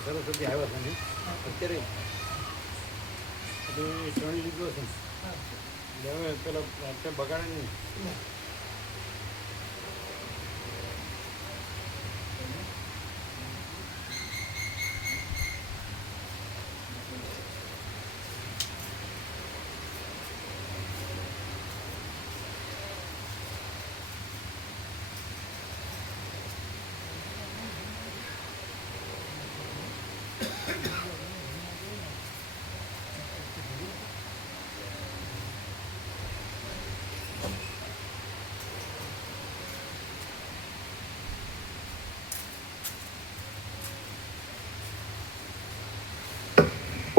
સરસ્વતી આવ્યા છે ને અત્યારે ચણી લીધો છે હવે પેલા અત્યારે બગાડે નહીં.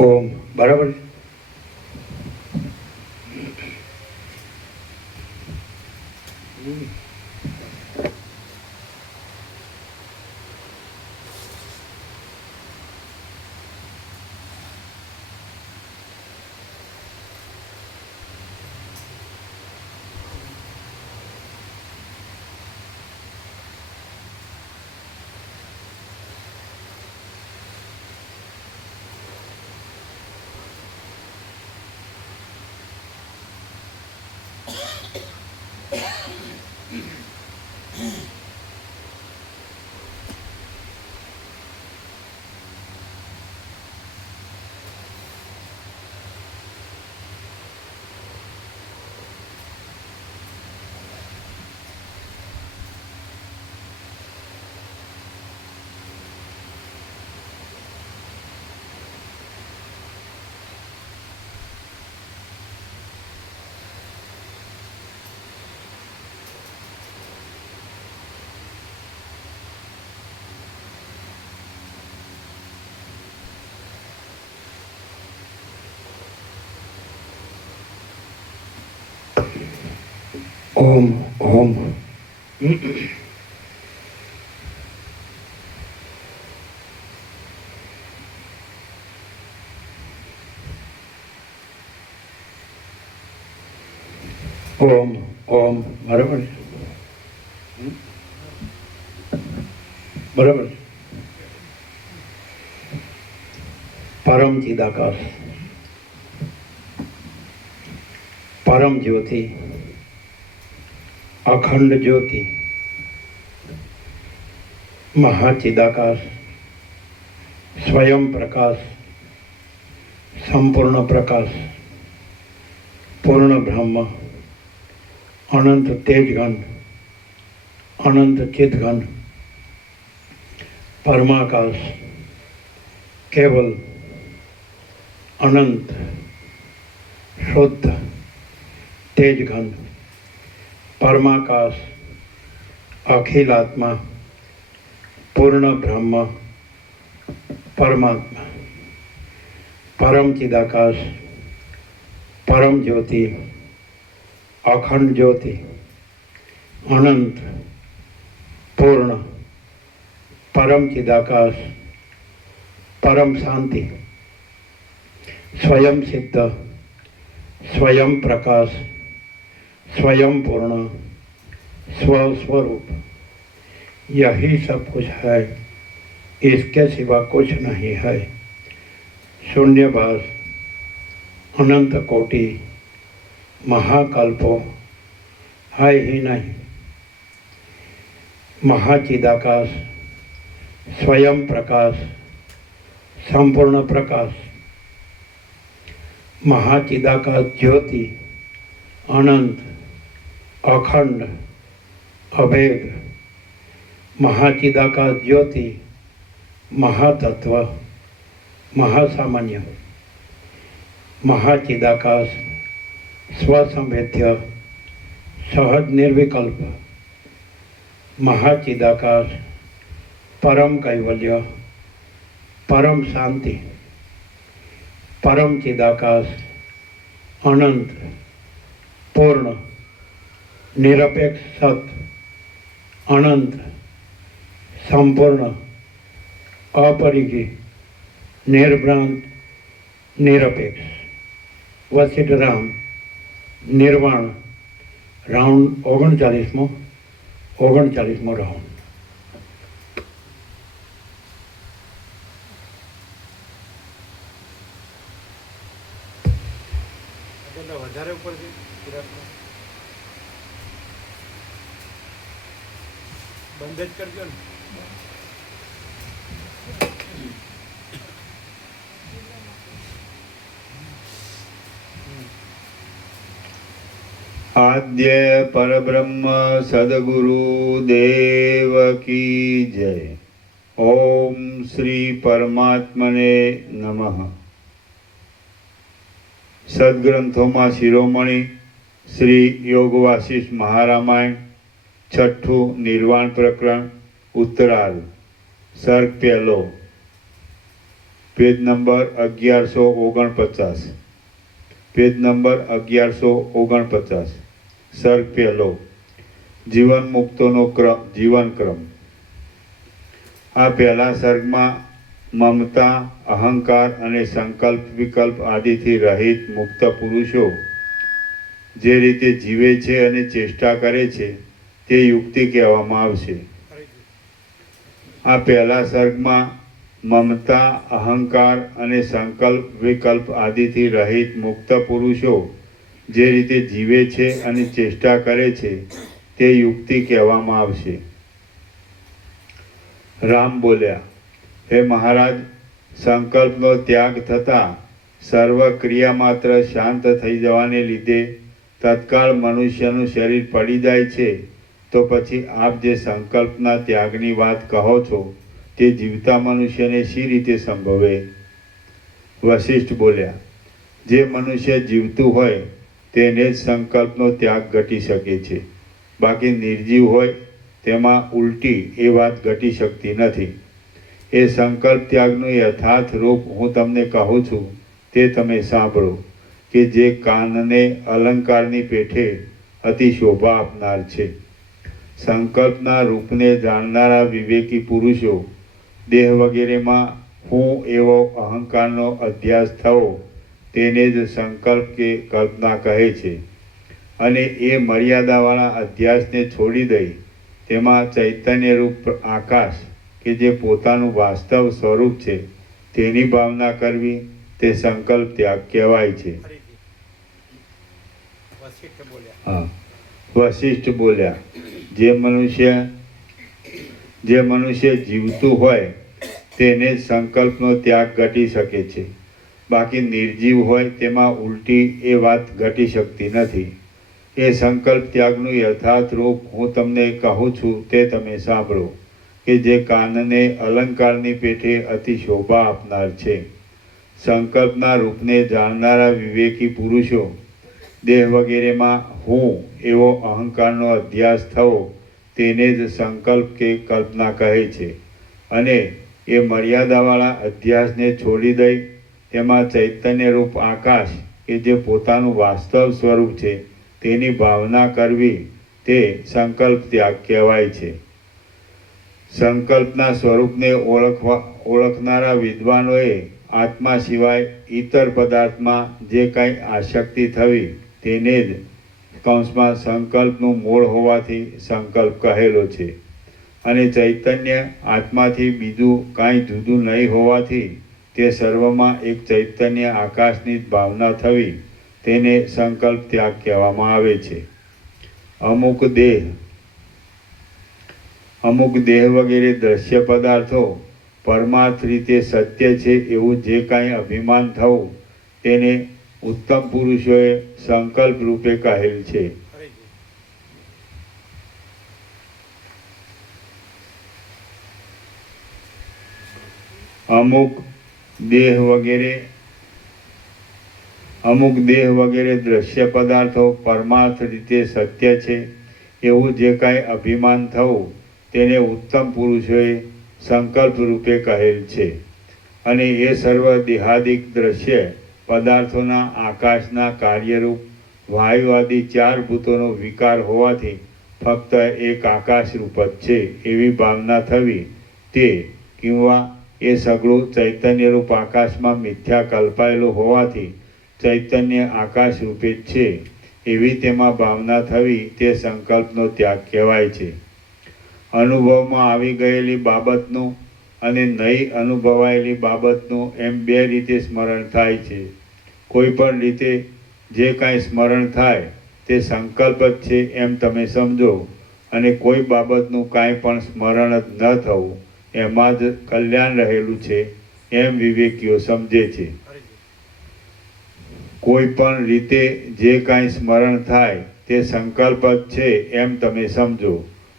ઓમ બરાબર. ઓમ ઓમ. ઓમ ઓમ બરાબર બરાબર. પરમ ચિદાકાશ, પરમ જ્યોતિ, અખંડ જ્યોતિ, મહાચિદાકાશ, સ્વયં પ્રકાશ, સંપૂર્ણ પ્રકાશ, પૂર્ણ બ્રહ્મ, અનંત તેજઘન, અનંત ચિદઘન, પરમાકાશ, કેવલ અનંત શુદ્ધ તેજઘન, પરમાકાશ, અખિલાત્મા, પૂર્ણ બ્રહ્મ, પરમાત્મા, પરમ ચિદાકાશ, પરમ જ્યોતિ, અખંડ જ્યોતિ, અનંત પૂર્ણ પરમ ચિદાકાશ, પરમ શાંતિ, स्वयं सिद्ध, स्वयं प्रकाश, स्वयं पूर्ण, स्वस्वरूप, यही सब कुछ है, इसके सिवा कुछ नहीं है. शून्यभास, अनंत कोटि, महाकल्पो है ही नहीं. महाचिदाकाश, સ્વયં પ્રકાશ, સંપૂર્ણ પ્રકાશ, મહાચિદાકાશ જ્યોતિ, અનંત, અખંડ, અભેદ, મહાચિદાકાશ જ્યોતિ, મહાતત્વ, મહાસામાન્ય, મહાચિદાકાશ, સ્વસંવેદ્ય, સહજ નિર્વિકલ્પ, મહાચિદાકાશ, પરમ કૈવલ્ય, પરમ શાંતિ, પરમ ચિદાકાશ, અનંત, પૂર્ણ, નિરપેક્ષ સત, અનંત, સંપૂર્ણ, अपरिघी, निर्भ्रांत, निरपेक्ष, वसिष्ठ राम, निर्वाण, राउंड 39मो राउंड। વધારે ઉપરથી બંધ જ કરજો ને। आद्य परब्रह्म सद्गुरु देव की जय। ओम श्री परमात्मने नमः। सद्ग्रंथों में शिरोमणि श्री योग वासिष्ठ महारामायण छठू निर्वाण प्रकरण उत्तरार्ध सर्ग पहलो पेज नंबर 1149 पेज नंबर 1149 सर्ग पहलो जीवन मुक्तों जीवन क्रम। आ पहला सर्ग में ममता अहंकार अने संकल्प विकल्प आदि थी रहित मुक्त पुरुषो जे रीते जीवे छे अने चेष्टा करे छे ते युक्ति कहेवामां आवशे। आ पहला सर्ग में ममता अहंकार अने संकल्प विकल्प आदि थी रहित मुक्त पुरुषो जे रीते जीवे छे अने चेष्टा करे छे ते युक्ति कहेवामां आवशे। राम बोल्या, हे महाराज, संकल्पनो त्याग थता सर्व क्रिया मात्र शांत थई जवाने लीधे तत्काल मनुष्यनुं शरीर पड़ी जाय छे, तो पछी आप जे संकल्पना त्यागनी बात कहो छो ते जीवता मनुष्यने शी रीते संभवे? वशिष्ठ बोल्या, जे मनुष्य जीवतुं होय तेने ज संकल्पनो त्याग घटी शके छे, बाकी निर्जीव होय तेमां उल्टी ए वात घटी शकती नथी। ए संकल्प त्यागनुं यथार्थ रूप हूँ तमने कहूँ छूं ते तमे सांभळो के जे कानने अलंकारनी पेठे अति शोभा आपनार छे। संकल्पना रूपने जाणनारा विवेकी पुरुषो देह वगैरे में हूँ एवो अहंकारनो अध्यास थवो तेने ज संकल्प के कल्पना कहे छे अने ए मर्यादावाळा अध्यासने छोड़ी दई तेमां चैतन्य रूप आकाश के जे पोतानुं वास्तव स्वरूप छे तेनी भावना करवी ते संकल्प त्याग कहेवाय छे। वशिष्ठ बोल्या, जे मनुष्य जीवतुं होय तेने संकल्पनो त्याग घटी शके छे, बाकी निर्जीव होय तेमां उल्टी ए वात घटी शकती नथी। ए संकल्प त्यागनुं यथार्थ रूप हूँ तमने कहूँ छूं ते तमे सांभळो के जे कानने अलंकारनी पेठे अति शोभा आपनार छे। संकल्पना रूपने जाणनारा विवेकी पुरुषो देह वगैरे में हूँ एवो अहंकारनो अध्यास थवो तेने ज संकल्प के कल्पना कहे छे अने ए मर्यादावाळा अध्यासने छोड़ी दई तेमां चैतन्य रूप आकाश के जे पोतानुं वास्तव स्वरूप छे तेनी भावना करवी ते संकल्प त्याग कहेवाय छे। संकल्पना स्वरूपने ओळखनारा विद्वानोए आत्मा सिवाय इतर पदार्थ में जे कांई आसक्ति थवी तेने ज कौंसमां संकल्पनुं मूळ होवाथी संकल्प कहेलो छे अने चैतन्य आत्माथी बीजुं कांई जुदुं नहीं होवाथी ते सर्वमां एक चैतन्य आकाशनी ज भावना थवी तेने संकल्प त्याग कहेवामां आवे छे। अमुक देह અમુક દેહ વગેરે દ્રશ્ય પદાર્થો પરમાર્થ રીતે સત્ય છે એવું જે કાંઈ અભિમાન થવું તેને ઉત્તમ પુરુષોએ સંકલ્પ રૂપે કહેલ છે. હરિજી. અમુક દેહ વગેરે દ્રશ્ય પદાર્થો પરમાર્થ રીતે સત્ય છે એવું જે કાંઈ અભિમાન થવું તેને ઉત્તમ પુરુષોએ સંકલ્પ રૂપે કહેલ છે. અને એ સર્વ દેહાદિક દ્રશ્ય પદાર્થોના આકાશના કાર્યરૂપ વાયુ આદિ 4 ભૂતોનો વિકાર હોવાથી ફક્ત એક આકાશરૂપ જ છે એવી ભાવના થવી તે કિંવા એ સગળું ચૈતન્યરૂપ આકાશમાં મિથ્યા કલ્પાયેલું હોવાથી ચૈતન્ય આકાશ રૂપે જ છે એવી તેમાં ભાવના થવી તે સંકલ્પનો ત્યાગ કહેવાય છે. અનુભવમાં આવી ગયેલી બાબતનું અને નહીં અનુભવાયેલી બાબતનું એમ 2 રીતે સ્મરણ થાય છે. કોઈ પણ રીતે જે કાંઈ સ્મરણ થાય તે સંકલ્પ જ છે એમ તમે સમજો અને કોઈ બાબતનું કાંઈ પણ સ્મરણ જ ન થવું એમાં જ કલ્યાણ રહેલું છે એમ વિવેકીઓ સમજે છે. કોઈ પણ રીતે જે કાંઈ સ્મરણ થાય તે સંકલ્પ જ છે એમ તમે સમજો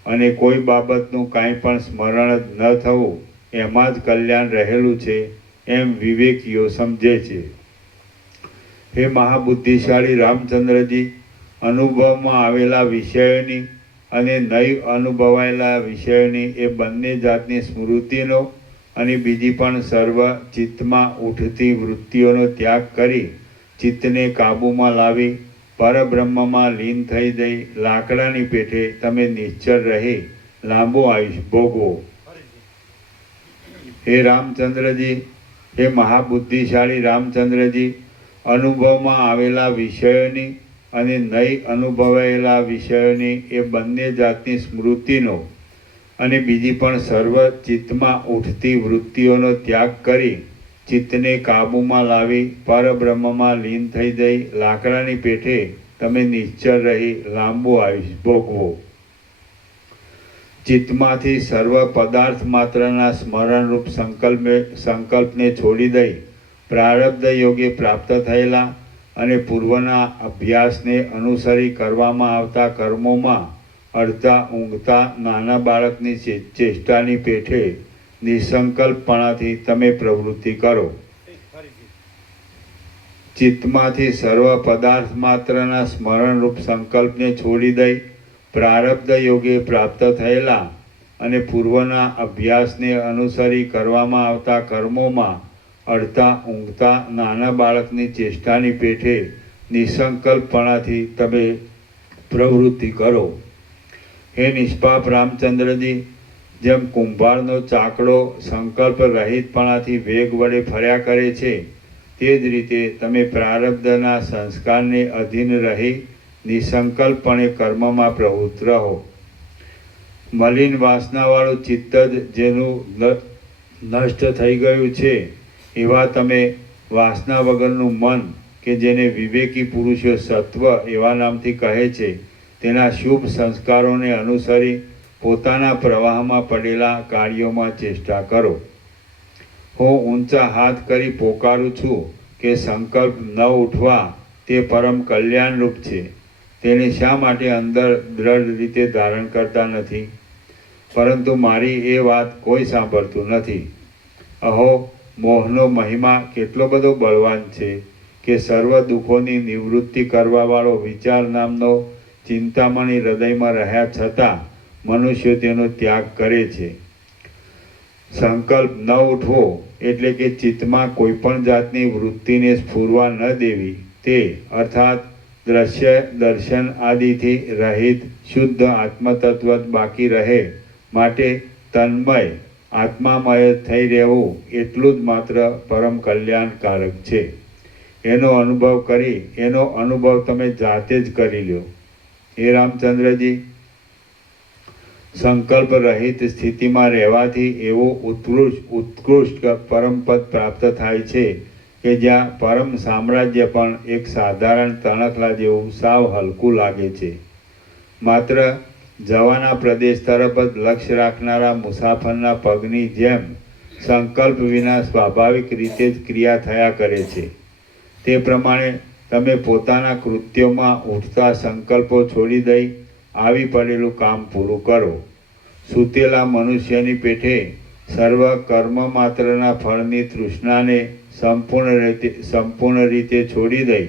અને કોઈ બાબતનું કાંઈ પણ સ્મરણ જ ન થવું એમાં જ કલ્યાણ રહેલું છે એમ વિવેકીઓ સમજે છે. હે મહાબુદ્ધિશાળી રામચંદ્રજી, અનુભવમાં આવેલા વિષયોની અને નહીં અનુભવાયેલા વિષયોની એ બંને જાતની સ્મૃતિનો અને બીજી પણ સર્વ ચિત્તમાં ઉઠતી વૃત્તિઓનો ત્યાગ કરી ચિત્તને કાબૂમાં લાવી પરબ્રહ્મમાં લીન થઈ જઈ લાકડાની પેઠે તમે નિશ્ચળ રહી લાંબુ આયુષ્ય ભોગવો. હે રામચંદ્રજી, હે મહાબુદ્ધિશાળી રામચંદ્રજી, અનુભવમાં આવેલા વિષયોની અને નહીં અનુભવાયેલા વિષયોની એ બંને જાતની સ્મૃતિનો અને બીજી પણ સર્વ ચિત્તમાં ઉઠતી વૃત્તિઓનો ત્યાગ કરી ચિત્તને કાબૂમાં લાવી પરબ્રહ્મમાં લીન થઈ જઈ લાકડાની પેઠે તમે નિશ્ચળ રહી લાંબુ આયુષ્ય ભોગવો. ચિત્તમાંથી સર્વ પદાર્થ માત્રના સ્મરણરૂપ સંકલ્પને છોડી દઈ પ્રારબ્ધ યોગે પ્રાપ્ત થયેલા અને પૂર્વના અભ્યાસને અનુસરી કરવામાં આવતા કર્મોમાં અડધા ઊંઘતા નાના બાળકની ચેષ્ટાની પેઠે નિસંકલ્પપણાથી તમે પ્રવૃત્તિ કરો. ચિત્તમાંથી સર્વ પદાર્થ માત્રના સ્મરણરૂપ સંકલ્પને છોડી દઈ પ્રારબ્ધ યોગે પ્રાપ્ત થયેલા અને પૂર્વના અભ્યાસને અનુસરી કરવામાં આવતા કર્મોમાં અડધા ઊંઘતા નાના બાળકની ચેષ્ટાની પેઠે નિસંકલ્પપણાથી તમે પ્રવૃત્તિ કરો. હે નિષ્પાપ રામચંદ્રજી, જેમ કુંભારનો ચાકડો સંકલ્પ રહિતપણાથી વેગ વડે ફર્યા કરે છે તે જ રીતે તમે પ્રારબ્ધના સંસ્કારને અધીન રહી નિસંકલ્પપણે કર્મમાં પ્રવૃત્ત રહો. મલિન વાસનાવાળું ચિત્ત જ જેનું નષ્ટ થઈ ગયું છે એવા તમે વાસના વગરનું મન કે જેને વિવેકી પુરુષો સત્વ એવા નામથી કહે છે તેના શુભ સંસ્કારોને અનુસરી પોતાના પ્રવાહમાં પડેલા કાર્યોમાં ચેષ્ટા કરો. હું ઊંચા હાથ કરી પોકારું છું કે સંકલ્પ ન ઉઠવા તે પરમ કલ્યાણરૂપ છે. તેને શા માટે અંદર દ્રઢ રીતે ધારણ કરતા નથી? પરંતુ મારી એ વાત કોઈ સાંભળતું નથી. અહો, મોહનો મહિમા કેટલો બધો બળવાન છે કે સર્વ દુઃખોની નિવૃત્તિ કરવાવાળો વિચાર નામનો ચિંતામણી હૃદયમાં રહ્યા છતાં મનુષ્ય તેનો ત્યાગ કરે છે. સંકલ્પ ન ઉઠવો એટલે કે ચિત્તમાં કોઈ પણ જાતની વૃત્તિને સ્ફુરવા ન દેવી તે અર્થાત દ્રશ્ય દર્શન આદિથી રહિત શુદ્ધ આત્મતત્વ બાકી રહે માટે તન્મય આત્મામય થઈ રહેવું એટલું જ માત્ર પરમ કલ્યાણકારક છે. એનો અનુભવ તમે જાતે જ કરી લ્યો. હે રામચંદ્રજી, સંકલ્પ રહિત સ્થિતિમાં રહેવાથી એવું ઉત્કૃષ્ટ પરમપદ પ્રાપ્ત થાય છે કે જ્યાં પરમ સામ્રાજ્ય પણ એક સાધારણ તણખલા જેવું સાવ હલકું લાગે છે. માત્ર જવાના પ્રદેશ તરફ જ લક્ષ્ય રાખનારા મુસાફરના પગની જેમ સંકલ્પ વિના સ્વાભાવિક રીતે જ ક્રિયા થયા કરે છે. તે પ્રમાણે તમે પોતાના કૃત્યોમાં ઉઠતા સંકલ્પો છોડી દઈ આવી પડેલું કામ પૂરું કરો. સૂતેલા મનુષ્યની પેઠે સર્વ કર્મ માત્રના ફળની તૃષ્ણાને સંપૂર્ણ રીતે છોડી દઈ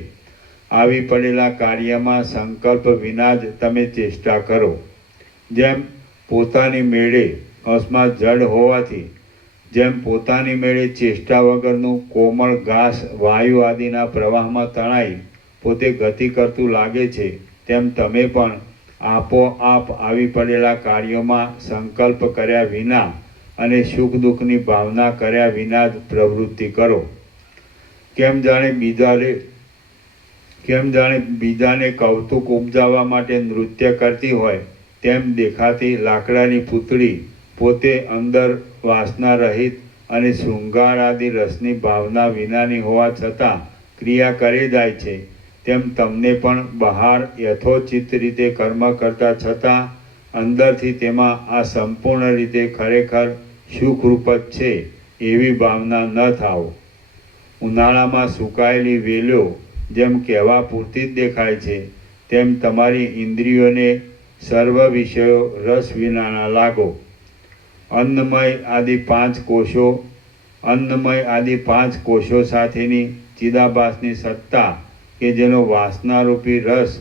આવી પડેલા કાર્યમાં સંકલ્પ વિના જ તમે ચેષ્ટા કરો. જેમ પોતાની મેળે અસ્માત જડ હોવાથી જેમ પોતાની મેળે ચેષ્ટા વગરનું કોમળ ઘાસ વાયુ આદિના પ્રવાહમાં તણાઈ પોતે ગતિ કરતું લાગે છે, તેમ તમે પણ આપોઆપ આવી પડેલા કાર્યોમાં સંકલ્પ કર્યા વિના અને સુખ દુઃખની ભાવના કર્યા વિના જ પ્રવૃત્તિ કરો. કેમ જાણે બીજાને કૌતુક ઉપજાવવા માટે નૃત્ય કરતી હોય તેમ દેખાતી લાકડાની પૂતળી પોતે અંદર વાસના રહિત અને શૃંગાર આદિ રસની ભાવના વિનાની હોવા છતાં ક્રિયા કરી જાય છે, તેમ તમને પણ બહાર યથોચિત રીતે કર્મ કરતા છતાં અંદરથી તેમાં આ સંપૂર્ણ રીતે ખરેખર સુખરૂપ જ છે એવી ભાવના ન થાવ. ઉનાળામાં સુકાયેલી વેલો જેમ કહેવા પૂરતી જ દેખાય છે, તેમ તમારી ઇન્દ્રિયોને સર્વ વિષયો રસ વિનાના લાગો. અન્નમય આદિ પાંચ કોષો સાથેની ચિદાભાસની સત્તા કે જેનો વાસનારૂપી રસ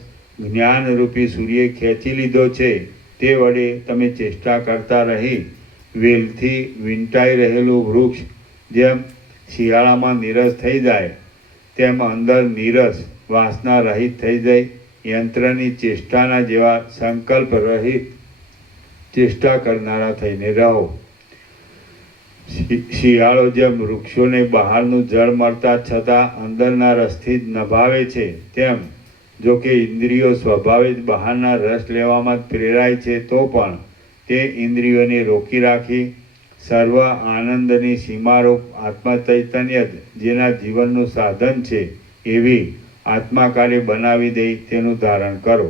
જ્ઞાનરૂપી સૂર્યે ખેંચી લીધો છે, તે વડે તમે ચેષ્ટા કરતા રહી વેલથી વીંટાઈ રહેલું વૃક્ષ જેમ શિયાળામાં નીરસ થઈ જાય તેમ અંદર નીરસ વાસના રહિત થઈ જાય યંત્રની ચેષ્ટાના જેવા સંકલ્પ રહિત ચેષ્ટા કરનારા થઈને રહો. શિયાળો જેમ વૃક્ષોને બહારનું જળ મળતા છતાં અંદરના રસથી જ નભાવે છે, તેમ જો કે ઇન્દ્રિયો સ્વભાવે જ બહારના રસ લેવામાં જ પ્રેરાય છે, તો પણ તે ઇન્દ્રિયોને રોકી રાખી સર્વ આનંદની સીમારૂપ આત્મચૈતન્ય જ જેના જીવનનું સાધન છે એવી આત્માકારી બનાવી દઈ તેનું ધારણ કરો.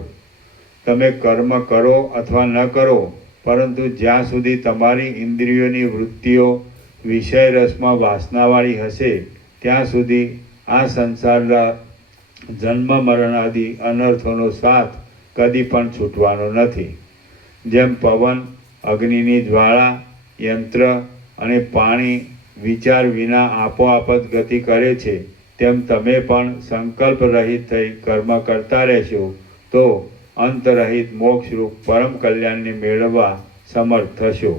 તમે કર્મ કરો અથવા ન કરો, પરંતુ જ્યાં સુધી તમારી ઇન્દ્રિયોની વૃત્તિઓ વિષય રસમાં વાસનાવાળી હશે ત્યાં સુધી આ સંસારના જન્મ મરણ આદિ અનર્થોનો સાથ કદી પણ છૂટવાનો નથી. જેમ પવન, અગ્નિની જ્વાળા, યંત્ર અને પાણી વિચાર વિના આપોઆપ જ ગતિ કરે છે, તેમ તમે પણ સંકલ્પ રહિત થઈ કર્મ કરતા રહેશો તો અંતરહિત મોક્ષરૂપ પરમ કલ્યાણને મેળવવા સમર્થ થશો.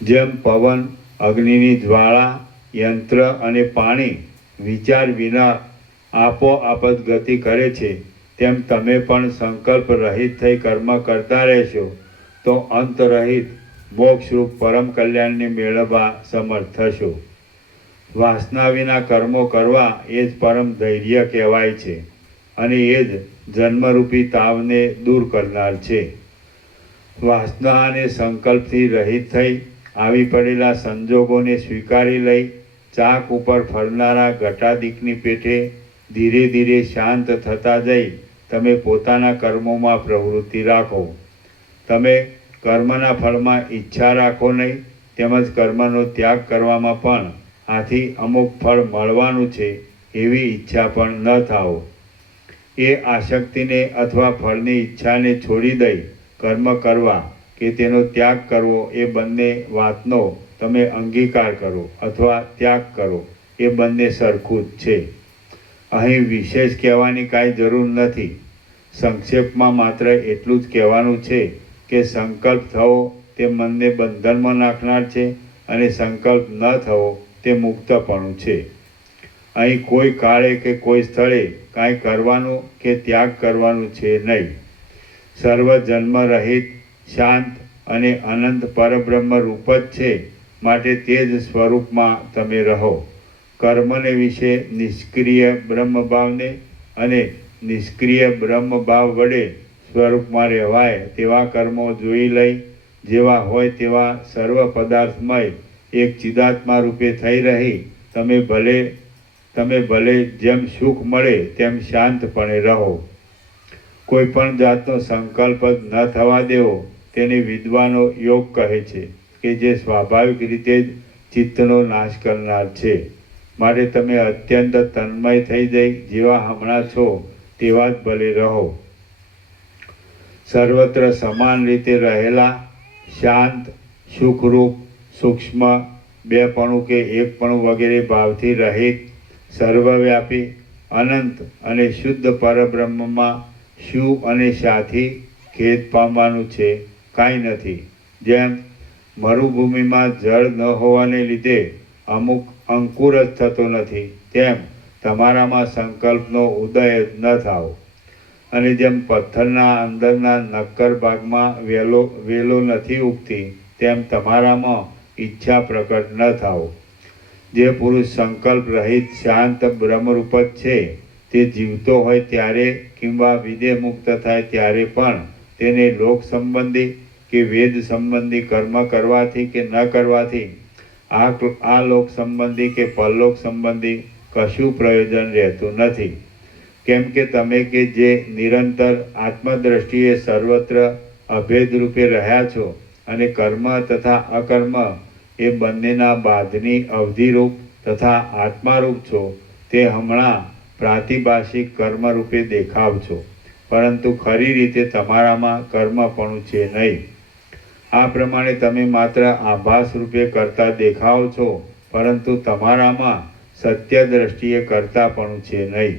જેમ પવન, અગ્નિની જ્વાળા, યંત્ર અને પાણી વિચાર વિના આપોઆપ જ ગતિ કરે છે, તેમ તમે પણ સંકલ્પ રહિત થઈ કર્મ કરતા રહેશો તો અંતરહિત મોક્ષરૂપ પરમ કલ્યાણને મેળવવા સમર્થ થશો. વાસના વિના કર્મો કરવા એ જ પરમ ધૈર્ય કહેવાય છે અને એ જ જન્મરૂપી તાવને દૂર કરનાર છે. વાસના અને સંકલ્પથી રહિત થઈ આવી પડેલા સંજોગોને સ્વીકારી લઈ ચાક ઉપર ફરનારા ઘટાદિકની પેઠે ધીરે ધીરે શાંત થતા જઈ તમે પોતાના કર્મોમાં પ્રવૃત્તિ રાખો. તમે કર્મના ફળમાં ઈચ્છા રાખો નહીં, તેમજ કર્મનો ત્યાગ કરવામાં પણ આથી અમુક ફળ મળવાનું છે એવી ઈચ્છા પણ ન થાઓ. એ આસક્તિને અથવા ફળની ઈચ્છાને છોડી દઈ કર્મ કરવા કે તેનો ત્યાગ કરવો એ બંને વાતનો તમે અંગીકાર કરો અથવા ત્યાગ કરો એ બંને સરખું જ છે. અહીં વિશેષ કહેવાની કાંઈ જરૂર નથી. સંક્ષેપમાં માત્ર એટલું જ કહેવાનું છે કે સંકલ્પ થવો તે મનને બંધનમાં નાખનાર છે અને સંકલ્પ ન થવો તે મુક્તપણું છે. અહીં કોઈ કાળે કે કોઈ સ્થળે કાંઈ કરવાનું કે ત્યાગ કરવાનું છે નહીં. સર્વ જન્મ રહિત, શાંત અને અનંત પરબ્રહ્મ રૂપ જ છે, માટે તે જ સ્વરૂપમાં તમે રહો. કર્મને વિશે નિષ્ક્રિય બ્રહ્મભાવને અને નિષ્ક્રિય બ્રહ્મભાવ વડે સ્વરૂપમાં રહેવાય તેવા કર્મો જોઈ લઈ જેવા હોય તેવા સર્વ પદાર્થમય એક ચિદાત્મા રૂપે થઈ રહી તમે ભલે જેમ સુખ મળે તેમ શાંતપણે રહો. કોઈ પણ જાતનો સંકલ્પ જ ન થવા દેવો તેને વિદ્વાનો યોગ કહે છે, કે જે સ્વાભાવિક રીતે જ ચિત્તનો નાશ કરનાર છે. માટે તમે અત્યંત તન્મય થઈ જઈ જેવા હમણાં છો તેવા જ ભલે રહો. સર્વત્ર સમાન રીતે રહેલા, શાંત, સુખરૂપ, સૂક્ષ્મ, બેપણું કે એકપણું વગેરે ભાવથી રહિત, સર્વવ્યાપી, અનંત અને શુદ્ધ પરબ્રહ્મમાં શું અને શાથી ખેદ પામવાનું છે? કાંઈ નથી. જેમ મરુભૂમિમાં જળ ન હોવાને લીધે અમુક અંકુર જ થતો નથી, તેમ તમારામાં સંકલ્પનો ઉદય જ ન થાવ. અને જેમ પથ્થરના અંદરના નક્કર ભાગમાં વેલો નથી ઉગતી, તેમ તમારામાં ઈચ્છા પ્રકટ ન થાવ. જે પુરુષ સંકલ્પ રહિત શાંત બ્રહ્મરૂપ જ છે, તે જીવતો હોય ત્યારે કિંવા વિદેહ મુક્ત થાય ત્યારે પણ તેને લોક સંબંધી કે વેદ સંબંધી કર્મ કરવાથી કે ન કરવાથી આ લોક સંબંધી કે પરલોક સંબંધી કશું પ્રયોજન રહેતું નથી. કેમ કે તમે કે જે નિરંતર આત્મદ્રષ્ટિએ સર્વત્ર અભેદ રૂપે રહ્યા છો અને કર્મ તથા અકર્મ એ બંનેના બાધની અવધિરૂપ તથા આત્મારૂપ છો, તે હમણાં પ્રાતિભાષિક કર્મ રૂપે દેખાવ છો, પરંતુ ખરી રીતે તમારામાં કર્મપણું છે નહીં. આ પ્રમાણે તમે માત્ર આભાસ રૂપે કરતા દેખાવ છો, પરંતુ તમારામાં સત્ય દ્રષ્ટિએ કરતાપણું છે નહીં.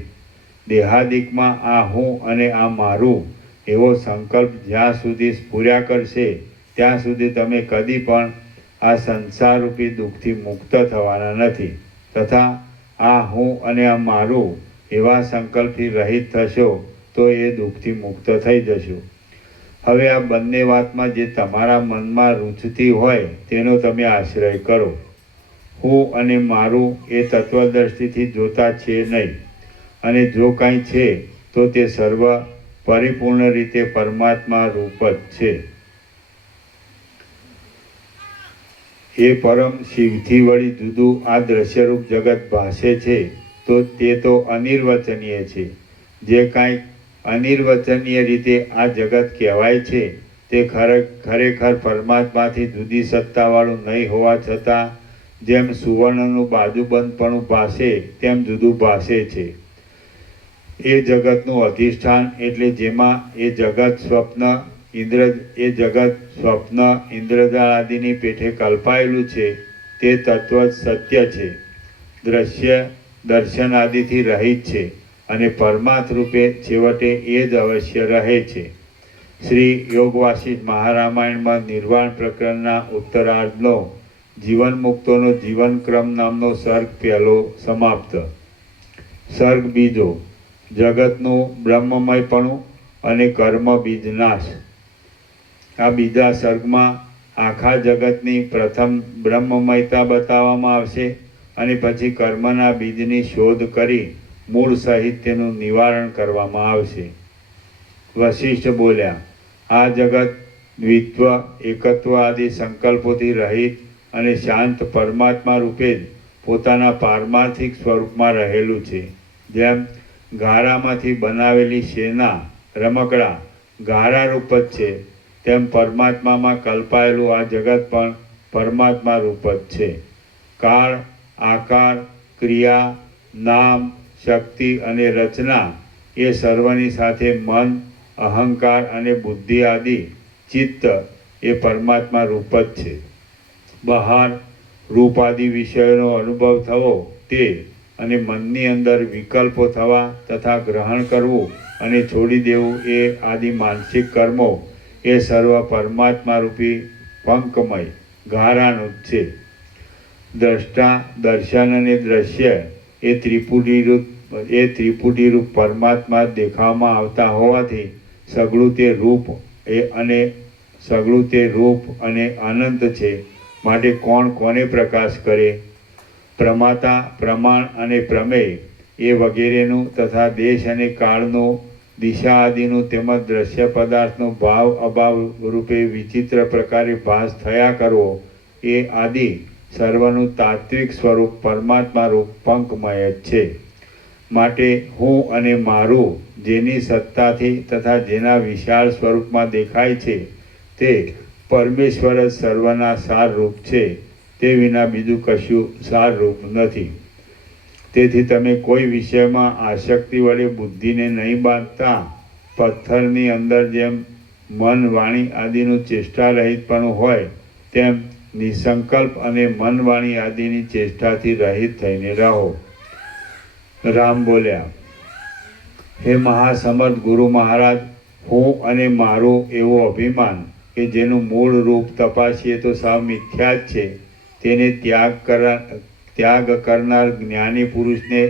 દેહાદિકમાં આ હું અને આ મારું એવો સંકલ્પ જ્યાં સુધી સ્ફુર્યા કરશે ત્યાં સુધી તમે કદી પણ આ સંસારરૂપી દુઃખથી મુક્ત થવાના નથી. તથા આ હું અને આ મારું એવા સંકલ્પથી રહિત થશો તો એ દુઃખથી મુક્ત થઈ જશો. હવે આ બંને વાતમાં જે તમારા મનમાં રૂચતી હોય તેનો તમે આશ્રય કરો. હું અને મારું એ તત્વદ્રષ્ટિથી જોતા છે નહીં, અને જો કાંઈ છે તો તે સર્વ પરિપૂર્ણ રીતે પરમાત્મા રૂપ જ છે. એ પરમ શિવથી વળી જુદું આ દ્રશ્યરૂપ જગત ભાસે છે તો તે તો અનિર્વચનીય છે. જે કાંઈ અનિર્વચનીય રીતે આ જગત કહેવાય છે તે ખરેખર પરમાત્માથી જુદી સત્તાવાળું નહીં હોવા છતાં જેમ સુવર્ણનું બાજુબંધપણું ભાસે તેમ જુદું ભાસે છે. એ જગતનું અધિષ્ઠાન એટલે જેમાં એ જગત સ્વપ્ન ઇન્દ્રજાળ આદિની પેઠે કલ્પાયેલું છે તે તત્વ જ સત્ય છે. દ્રશ્ય દર્શન આદિથી રહિત છે અને પરમાર્થ રૂપે છેવટે એ જ અવશ્ય રહે છે. શ્રી યોગવાસિષ્ઠ મહારામાયણમાં નિર્વાણ પ્રકરણના ઉત્તરાર્ધનો જીવન મુક્તોનો જીવનક્રમ નામનો સર્ગ પહેલો સમાપ્ત. સર્ગ બીજો, જગતનું બ્રહ્મમયપણું અને કર્મ બીજ નાશ. આ બીજા સર્ગમાં આખા જગતની પ્રથમ બ્રહ્મમયતા બતાવવામાં આવશે અને પછી કર્મના બીજની શોધ કરી મૂળ સહિત તેનું નિવારણ કરવામાં આવશે. વશિષ્ઠ બોલ્યા, આ જગત દ્વિત્વ એકત્વ આદિ સંકલ્પોથી રહિત અને શાંત પરમાત્મા રૂપે જ પોતાના પારમાર્થિક સ્વરૂપમાં રહેલું છે. જેમ ગારામાંથી બનાવેલી શેના રમકડા ગારા રૂપ જ છે, તેમ પરમાત્મામાં કલ્પાયેલું આ જગત પણ પરમાત્મા રૂપ જ છે. કાળ, આકાર, ક્રિયા, નામ, શક્તિ અને રચના એ સર્વની સાથે મન, અહંકાર અને બુદ્ધિ આદિ ચિત્ત એ પરમાત્મા રૂપ જ છે. બહાર રૂપ આદિ વિષયોનો અનુભવ થવો તે અને મનની અંદર વિકલ્પો થવા તથા ગ્રહણ કરવું અને છોડી દેવું એ આદિ માનસિક કર્મો એ સર્વ પરમાત્મા રૂપી પંકમય ગારાનું જ છે. દ્રષ્ટા, દર્શન અને દ્રશ્ય એ ત્રિપુટીરૂપ પરમાત્મા દેખાવામાં આવતા હોવાથી સગળું તે રૂપ અને અનંત છે. માટે કોણ કોને પ્રકાશ કરે? પ્રમાતા, પ્રમાણ અને પ્રમેય એ વગેરેનું તથા દેશ અને કાળનું, દિશા આદિનું તેમજ દ્રશ્ય પદાર્થનો ભાવ અભાવ રૂપે વિચિત્ર પ્રકારે ભાસ થયા કરવો એ આદિ સર્વનું તાત્વિક સ્વરૂપ પરમાત્મા રૂપ પંકમય જ છે. માટે હું અને મારું જેની સત્તાથી તથા જેના વિશાળ સ્વરૂપમાં દેખાય છે તે પરમેશ્વર જ સર્વના સારરૂપ છે. તે વિના બીજું કશું સારરૂપ નથી. તેથી તમે કોઈ વિષયમાં આસક્તિ વડે બુદ્ધિને નહીં બાંધતા. પથ્થરની અંદર જેમ મન વાણી આદિનું ચેષ્ટા રહિતપણું હોય તેમ નિસંકલ્પ અને મન વાણી આદિની ચેષ્ટાથી રહિત થઈને રહો. રામ બોલ્યા, હે મહાસમર્થ ગુરુ મહારાજ, હું અને મારું એવું અભિમાન કે જેનું મૂળ રૂપ તપાસીએ તો સાવ મિથ્યા જ છે, તેને ત્યાગ કરનાર જ્ઞાની પુરુષને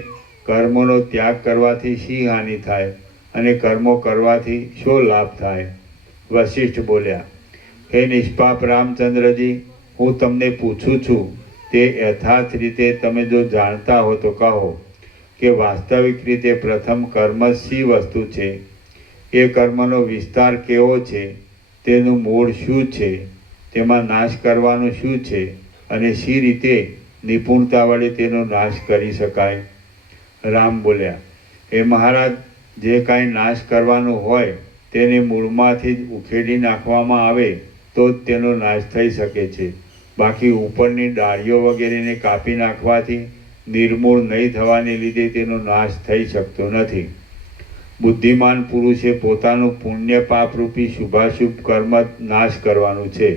કર્મોનો ત્યાગ કરવાથી શી હાનિ થાય અને કર્મો કરવાથી શો લાભ થાય? વશિષ્ઠ બોલ્યા, હે નિષ્પાપ રામચંદ્રજી, હું તમને પૂછું છું તે યથાર્થ રીતે તમે જો જાણતા હો તો કહો કે વાસ્તવિક રીતે પ્રથમ કર્મ શી વસ્તુ છે? એ કર્મનો વિસ્તાર કેવો છે? તેનું મૂળ શું છે? તેમાં નાશ કરવાનું શું છે? અને શી રીતે નિપુણતા વડે તેનો નાશ કરી શકાય? રામ બોલ્યા, હે મહારાજ, જે કાંઈ નાશ કરવાનું હોય તેને મૂળમાંથી જ ઉખેડી નાખવામાં આવે તો જ તેનો નાશ થઈ શકે છે. બાકી ઉપરની ડાળીઓ વગેરેને કાપી નાખવાથી નિર્મૂળ નહીં થવાને લીધે તેનો નાશ થઈ શકતો નથી. બુદ્ધિમાન પુરુષે પોતાનું પુણ્ય પાપરૂપી શુભાશુભ કર્મ નાશ કરવાનું છે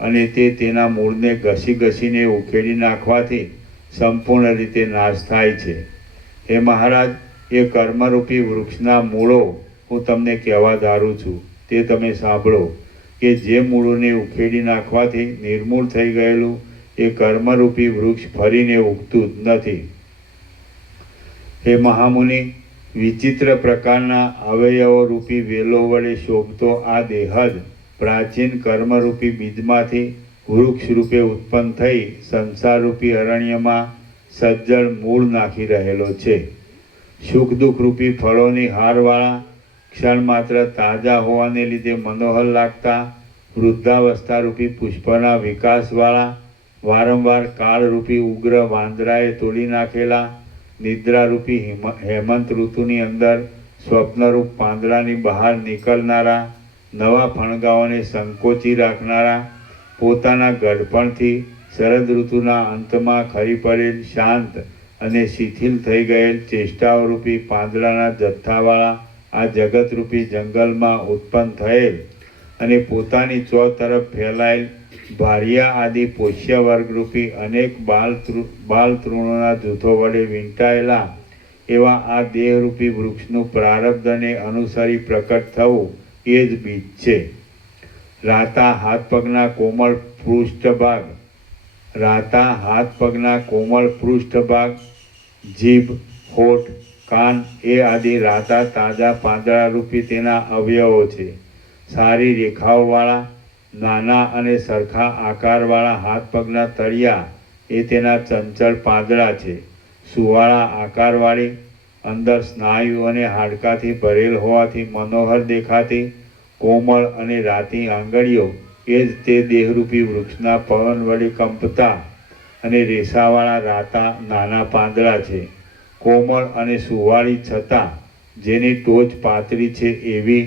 અને તે તેના મૂળને ઘસીને ઉખેડી નાખવાથી સંપૂર્ણ રીતે નાશ થાય છે. હે મહારાજ, એ કર્મરૂપી વૃક્ષના મૂળો હું તમને કહેવા ધારું છું તે તમે સાંભળો કે જે મૂળોને ઉખેડી નાખવાથી નિર્મૂળ થઈ ગયેલું એ કર્મરૂપી વૃક્ષ ફરીને ઉગતું જ નથી. હે મહામુનિ, વિચિત્ર પ્રકારના અવયવો રૂપી વેલો વડે શોભતો આ દેહ જ પ્રાચીન કર્મરૂપી બીજમાંથી વૃક્ષ રૂપે ઉત્પન્ન થઈ સંસારરૂપી અરણ્યમાં સજ્જડ મૂળ નાખી રહેલો છે. સુખ દુઃખ રૂપી ફળોની હારવાળા, ક્ષણ માત્ર તાજા હોવાને લીધે મનોહર લાગતા વૃદ્ધાવસ્થારૂપી પુષ્પના વિકાસવાળા, વારંવાર કાળરૂપી ઉગ્ર વાંદરાએ તોડી નાખેલા નિદ્રારૂપી હેમંત ઋતુની અંદર સ્વપ્નરૂપ પાંદડાની બહાર નીકળનારા, નવા ફણગાઓને સંકોચી રાખનારા, પોતાના ગઢપણથી શરદ ઋતુના અંતમાં ખરી પડેલ શાંત અને શિથિલ થઈ ગયેલ ચેષ્ટાઓરૂપી પાંદડાના જથ્થાવાળા આ જગતરૂપી જંગલમાં ઉત્પન્ન થયેલ અને પોતાની ચોતરફ ફેલાયેલ ભારિયા આદિ પોષ્ય વર્ગરૂપી અનેક બાલ તૃણોના જૂથો વડે વીંટાયેલા એવા આ દેહરૂપી વૃક્ષનું પ્રારબ્ધને અનુસરી પ્રકટ થવું એ જ બીજ છે. રાતા હાથ પગના કોમળ પૃષ્ઠભાગ, જીભ, હોઠ, કાન એ આદિ રાતા તાજા પાંદડારૂપી તેના અવયવો છે. સારી રેખાઓવાળા, નાના અને સરખા આકારવાળા હાથ પગના તળિયા એ તેના ચંચળ પાંદડા છે. સુવાળા આકારવાળી, અંદર સ્નાયુ અને હાડકાથી ભરેલ હોવાથી મનોહર દેખાતી કોમળ અને રાતી આંગળીઓ એ જ તે દેહરૂપી વૃક્ષના પવન વડે કંપતા અને રેસાવાળા રાતા નાના પાંદડા છે. કોમળ અને સુવાળી છતાં જેની ટોચ પાતળી છે એવી,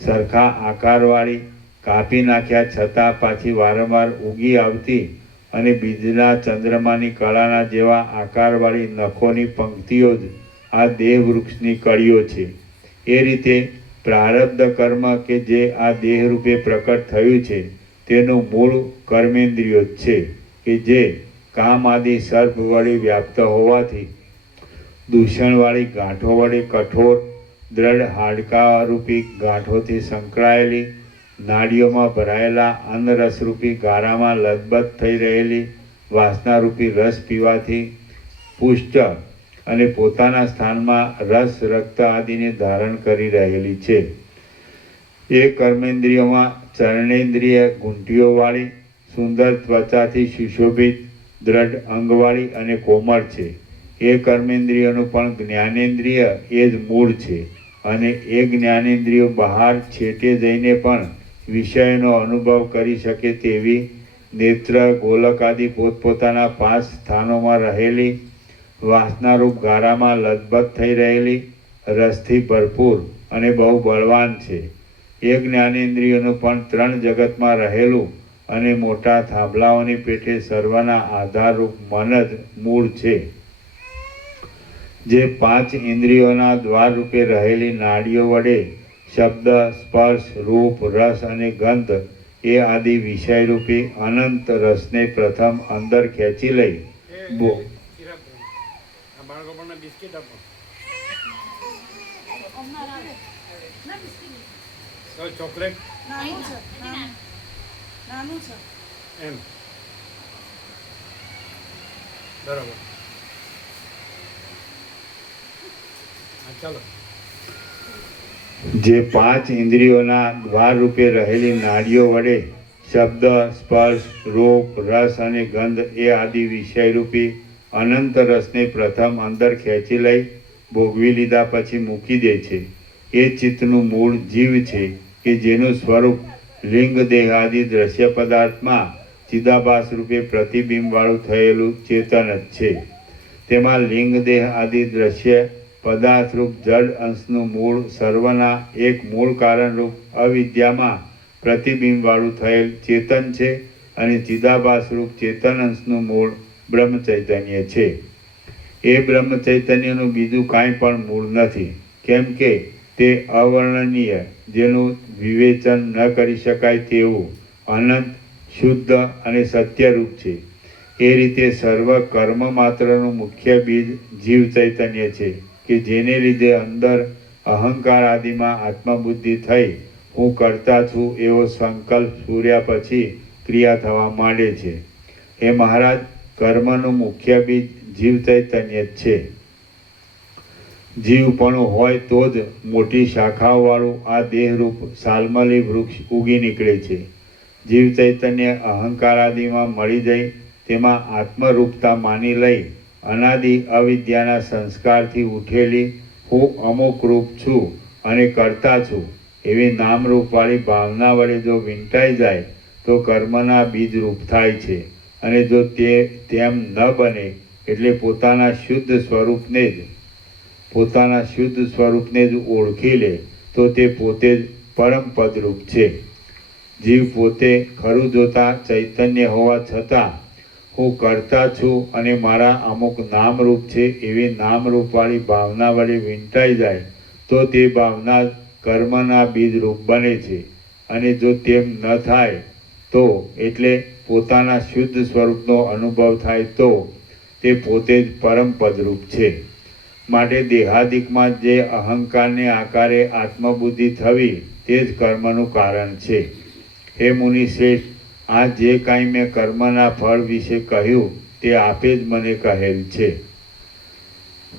સરખા આકારવાળી, કાપી નાખ્યા છતાં પાછી વારંવાર ઉગી આવતી અને બીજના ચંદ્રમાની કળાના જેવા આકારવાળી નખોની પંક્તિઓ જ આ દેહ વૃક્ષની કળીઓ છે. એ રીતે પ્રારબ્ધ કર્મ કે જે આ દેહરૂપે પ્રકટ થયું છે તેનું મૂળ કર્મેન્દ્રિયો જ છે કે જે કામ આદિ સર્પ વડે વ્યાપ્ત હોવાથી દૂષણવાળી ગાંઠો વડે કઠોર દ્રઢ હાડકારૂપી ગાંઠોથી સંકળાયેલી, નાડીઓમાં ભરાયેલા અન્નરસરૂપી ગારામાં લથબથ થઈ રહેલી વાસનારૂપી રસ પીવાથી પુષ્ટ અને પોતાના સ્થાનમાં રસ રક્ત આદિને ધારણ કરી રહેલી છે. એ કર્મેન્દ્રિયોમાં ચરણેન્દ્રિય ઘૂંટીઓવાળી, સુંદર ત્વચાથી સુશોભિત, દ્રઢ અંગવાળી અને કોમળ છે. એ કર્મેન્દ્રિયોનું પણ જ્ઞાનેન્દ્રિય એ જ મૂળ છે અને એ જ્ઞાનેન્દ્રિયો બહાર છેટે જઈને પણ વિષયનો અનુભવ કરી શકે તેવી નેત્ર, ગોલક આદિ પોતપોતાના 5 સ્થાનોમાં રહેલી વાસનારૂપ ગારામાં લથબથ થઈ રહેલી, રસથી ભરપૂર અને બહુ બળવાન છે. એ જ્ઞાનેન્દ્રિયોનું પણ 3 જગતમાં રહેલું અને મોટા થાંભલાઓની પેઠે સર્વના આધારરૂપ મન જ મૂળ છે. જે 5 ઇન્દ્રિયોના દ્વાર રૂપે રહેલી નાડીઓ વડે શબ્દ, સ્પર્શ, રૂપ, રસ અને ગંધ એ આદિ વિષય રૂપી અનંત રસને પ્રથમ અંદર ખેંચી લઈ આ બાળકો પણ બિસ્કિટ આપો. તો ચોકલેટ એમ બરાબર. હા ચાલો. જે 5 ઇન્દ્રિયોના દ્વાર રૂપે રહેલી નાડીઓ વડે શબ્દ, સ્પર્શ, રૂપ, રસ અને ગંધ એ આદિ વિષય રૂપી અનંત રસને પ્રથમ અંદર ખેંચી લઈ ભોગવી લીધા પછી મૂકી દે છે. એ ચિત્તનું મૂળ જીવ છે કે જેનું સ્વરૂપ લિંગ દેહ આદિ દ્રશ્ય પદાર્થમાં ચિદાભાસ રૂપે પ્રતિબિંબવાળું થયેલું ચેતન જ છે. તેમાં લિંગ દેહ આદિ દ્રશ્ય પદાર્થરૂપ જડ અંશનું મૂળ સર્વના એક મૂળ કારણરૂપ અવિદ્યામાં પ્રતિબિંબવાળું થયેલ ચેતન છે અને ચિદાભાસરૂપ ચેતન અંશનું મૂળ બ્રહ્મ ચૈતન્ય છે. એ બ્રહ્મ ચૈતન્યનું બીજું કાંઈ પણ મૂળ નથી, કેમ કે તે અવર્ણનીય, જેનું વિવેચન ન કરી શકાય તેવું અનંત, શુદ્ધ અને સત્યરૂપ છે. એ રીતે સર્વ કર્મ માત્રનું મુખ્ય બીજ જીવ ચૈતન્ય છે કે જેને લીધે અંદર અહંકાર આદિમાં આત્મબુદ્ધિ થઈ હું કરતા છું એવો સંકલ્પ પૂર્યા પછી ક્રિયા થવા માંડે છે. હે મહારાજ, કર્મનું મુખ્ય બીજ જીવ ચૈતન્ય જ છે. જીવપણું હોય તો જ મોટી શાખાઓવાળું આ દેહરૂપ સાલમલી વૃક્ષ ઉગી નીકળે છે. જીવ ચૈતન્ય અહંકાર આદિમાં મળી જઈ તેમાં આત્મરૂપતા માની લઈ અનાદિ અવિદ્યાના સંસ્કારથી ઉઠેલી હું અમુક રૂપ છું અને કરતા છું એવી નામરૂપવાળી ભાવના વડે જો વીંટાઈ જાય તો કર્મના બીજ રૂપ થાય છે. અને જો તેમ ન બને એટલે પોતાના શુદ્ધ સ્વરૂપને જ ઓળખી લે તો તે પોતે જ પરમ પદરૂપ છે. જીવ પોતે ખરું જોતા ચૈતન્ય હોવા છતાં હું કરતા છું અને મારા અમુક નામરૂપ છે એવી નામરૂપવાળી ભાવના વડે વીંટાઈ જાય તો તે ભાવના કર્મના બીજરૂપ બને છે. અને જો તેમ ન થાય તો એટલે પોતાના શુદ્ધ સ્વરૂપનો અનુભવ થાય તો તે પોતે જ પરમ પદરૂપ છે. માટે દેહાદિકમાં જે અહંકારને આકારે આત્મબુદ્ધિ થવી તે જ કર્મનું કારણ છે. હે મુનિ શ્રેષ્ઠ, આ જે કાંઈ મેં કર્મના ફળ વિશે કહ્યું તે આપે જ મને કહેલ છે.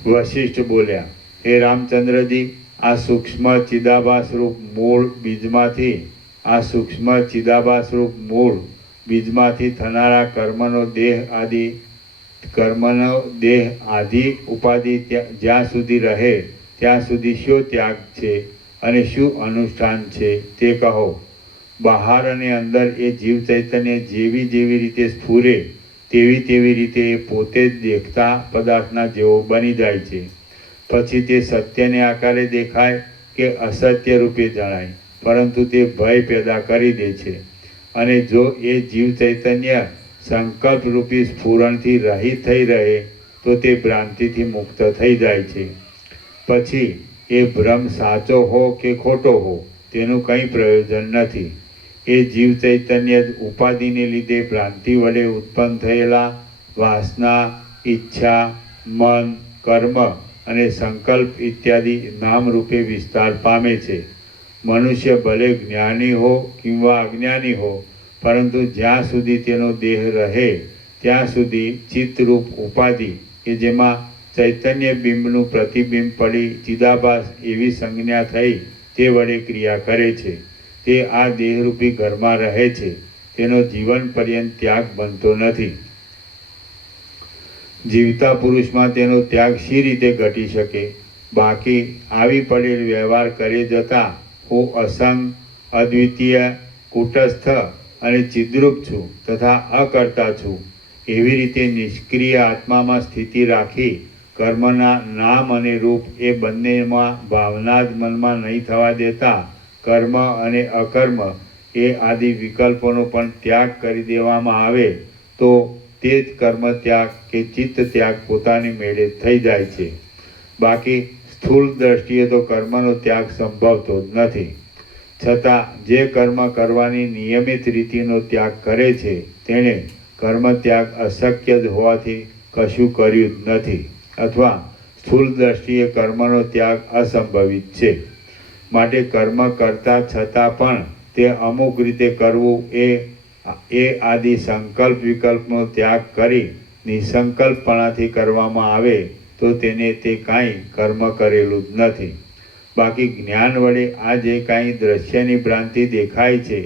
વશિષ્ઠ બોલ્યા, હે રામચંદ્રજી, આ સૂક્ષ્મ ચિદાભાસરૂપ બીજમાંથી થનારા કર્મનો દેહ આદિ ઉપાધિ જ્યાં સુધી રહે ત્યાં સુધી શું ત્યાગ છે અને શું અનુષ્ઠાન છે તે કહો. બહાર અને અંદર એ જીવ ચૈતન્ય જેવી રીતે સ્ફુરે તેવી રીતે એ પોતે જ દેખતા પદાર્થના જેવો બની જાય છે. પછી તે સત્યને આકારે દેખાય કે અસત્ય રૂપે જણાય, પરંતુ તે ભય પેદા કરી દે છે. અને જો એ જીવ ચૈતન્ય સંકલ્પ રૂપી સ્ફુરણથી રહિત થઈ રહે તો તે ભ્રાંતિથી મુક્ત થઈ જાય છે. પછી એ ભ્રમ સાચો હો કે ખોટો હો તેનું કંઈ પ્રયોજન નથી. એ જીવ ચૈતન્ય જ ઉપાધિને લીધે ભ્રાંતિ વડે ઉત્પન્ન થયેલા વાસના, ઈચ્છા, મન, કર્મ અને સંકલ્પ ઇત્યાદિ નામ રૂપે વિસ્તાર પામે છે. મનુષ્ય ભલે જ્ઞાની હો કિંવા અજ્ઞાની હો, પરંતુ જ્યાં સુધી તેનો દેહ રહે ત્યાં સુધી ચિત્તરૂપ ઉપાધિ કે જેમાં ચૈતન્ય બિંબનું પ્રતિબિંબ પડી ચિદાભાસ એવી સંજ્ઞા થઈ તે વડે ક્રિયા કરે છે. તે આ દેહરૂપી ઘરમાં રહે છે. તેનો જીવન પર્યંત ત્યાગ બનતો નથી. જીવતા પુરુષમાં તેનો ત્યાગ શી રીતે ઘટી શકે? બાકી આવી પડેલ વ્યવહાર કરે જતા હું અસંગ, અદ્વિતીય, કૂટસ્થ અને ચિદ્રૂપ છું તથા અકર્તા છું એવી રીતે નિષ્ક્રિય આત્મામાં સ્થિતિ રાખી કર્મના નામ અને રૂપ એ બંનેમાં ભાવના જ મનમાં નહીં થવા દેતા કર્મ અને અકર્મ એ આદિ વિકલ્પોનો પણ ત્યાગ કરી દેવામાં આવે તો તે જ કર્મ ત્યાગ કે ચિત્ત ત્યાગ પોતાની મેળે થઈ જાય છે. બાકી સ્થૂળ દ્રષ્ટિએ તો કર્મનો ત્યાગ સંભવતો જ નથી. છતાં જે કર્મ કરવાની નિયમિત રીતિનો ત્યાગ કરે છે તેણે કર્મ ત્યાગ અશક્ય જ હોવાથી કશું કર્યું જ નથી અથવા સ્થૂળ દ્રષ્ટિએ કર્મનો ત્યાગ અસંભવિત છે. માટે કર્મ કરતા છતાં પણ તે અમુક રીતે કરવું એ આદિ સંકલ્પ વિકલ્પનો ત્યાગ કરી નિસંકલ્પપણાથી કરવામાં આવે તો તેને તે કાંઈ કર્મ કરેલું જ નથી. બાકી જ્ઞાન વડે આ જે કાંઈ દ્રશ્યની ભ્રાંતિ દેખાય છે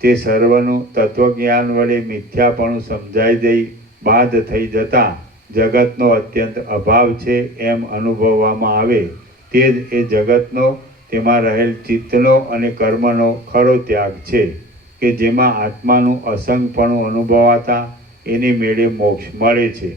તે સર્વનું તત્વજ્ઞાન વડે મિથ્યાપણું સમજાઈ જઈ બાદ થઈ જતાં જગતનો અત્યંત અભાવ છે એમ અનુભવવામાં આવે તે જ એ જગતનો તેમાં રહેલ ચિત્તનો અને કર્મનો ખરો ત્યાગ છે કે જેમાં આત્માનું અસંગપણું અનુભવાતા એની મેળે મોક્ષ મળે છે.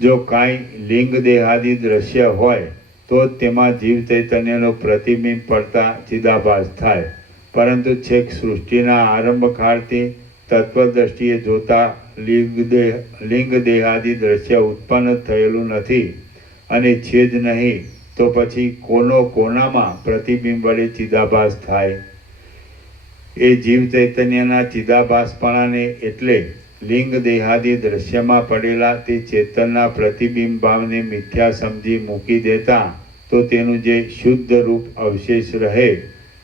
જો કાંઈ લિંગ દેહાદી દ્રશ્ય હોય તો જ તેમાં જીવ ચૈતન્યનો પ્રતિબિંબ પડતા ચિદાભાસ થાય. પરંતુ છેક સૃષ્ટિના આરંભ કાળથી તત્વદ્રષ્ટિએ જોતા લિંગ દેહાદી દ્રશ્ય ઉત્પન્ન થયેલું નથી અને છે જ નહીં તો પછી કોનામાં પ્રતિબિંબ વડે ચિદાભાસ થાય? એ જીવ ચૈતન્યના ચિદાભાસપણાને એટલે લિંગ દેહાદી દ્રશ્યમાં પડેલા તે ચેતનના પ્રતિબિંબ ભાવને મિથ્યા સમજી મૂકી દેતા તો તેનું જે શુદ્ધ રૂપ અવશેષ રહે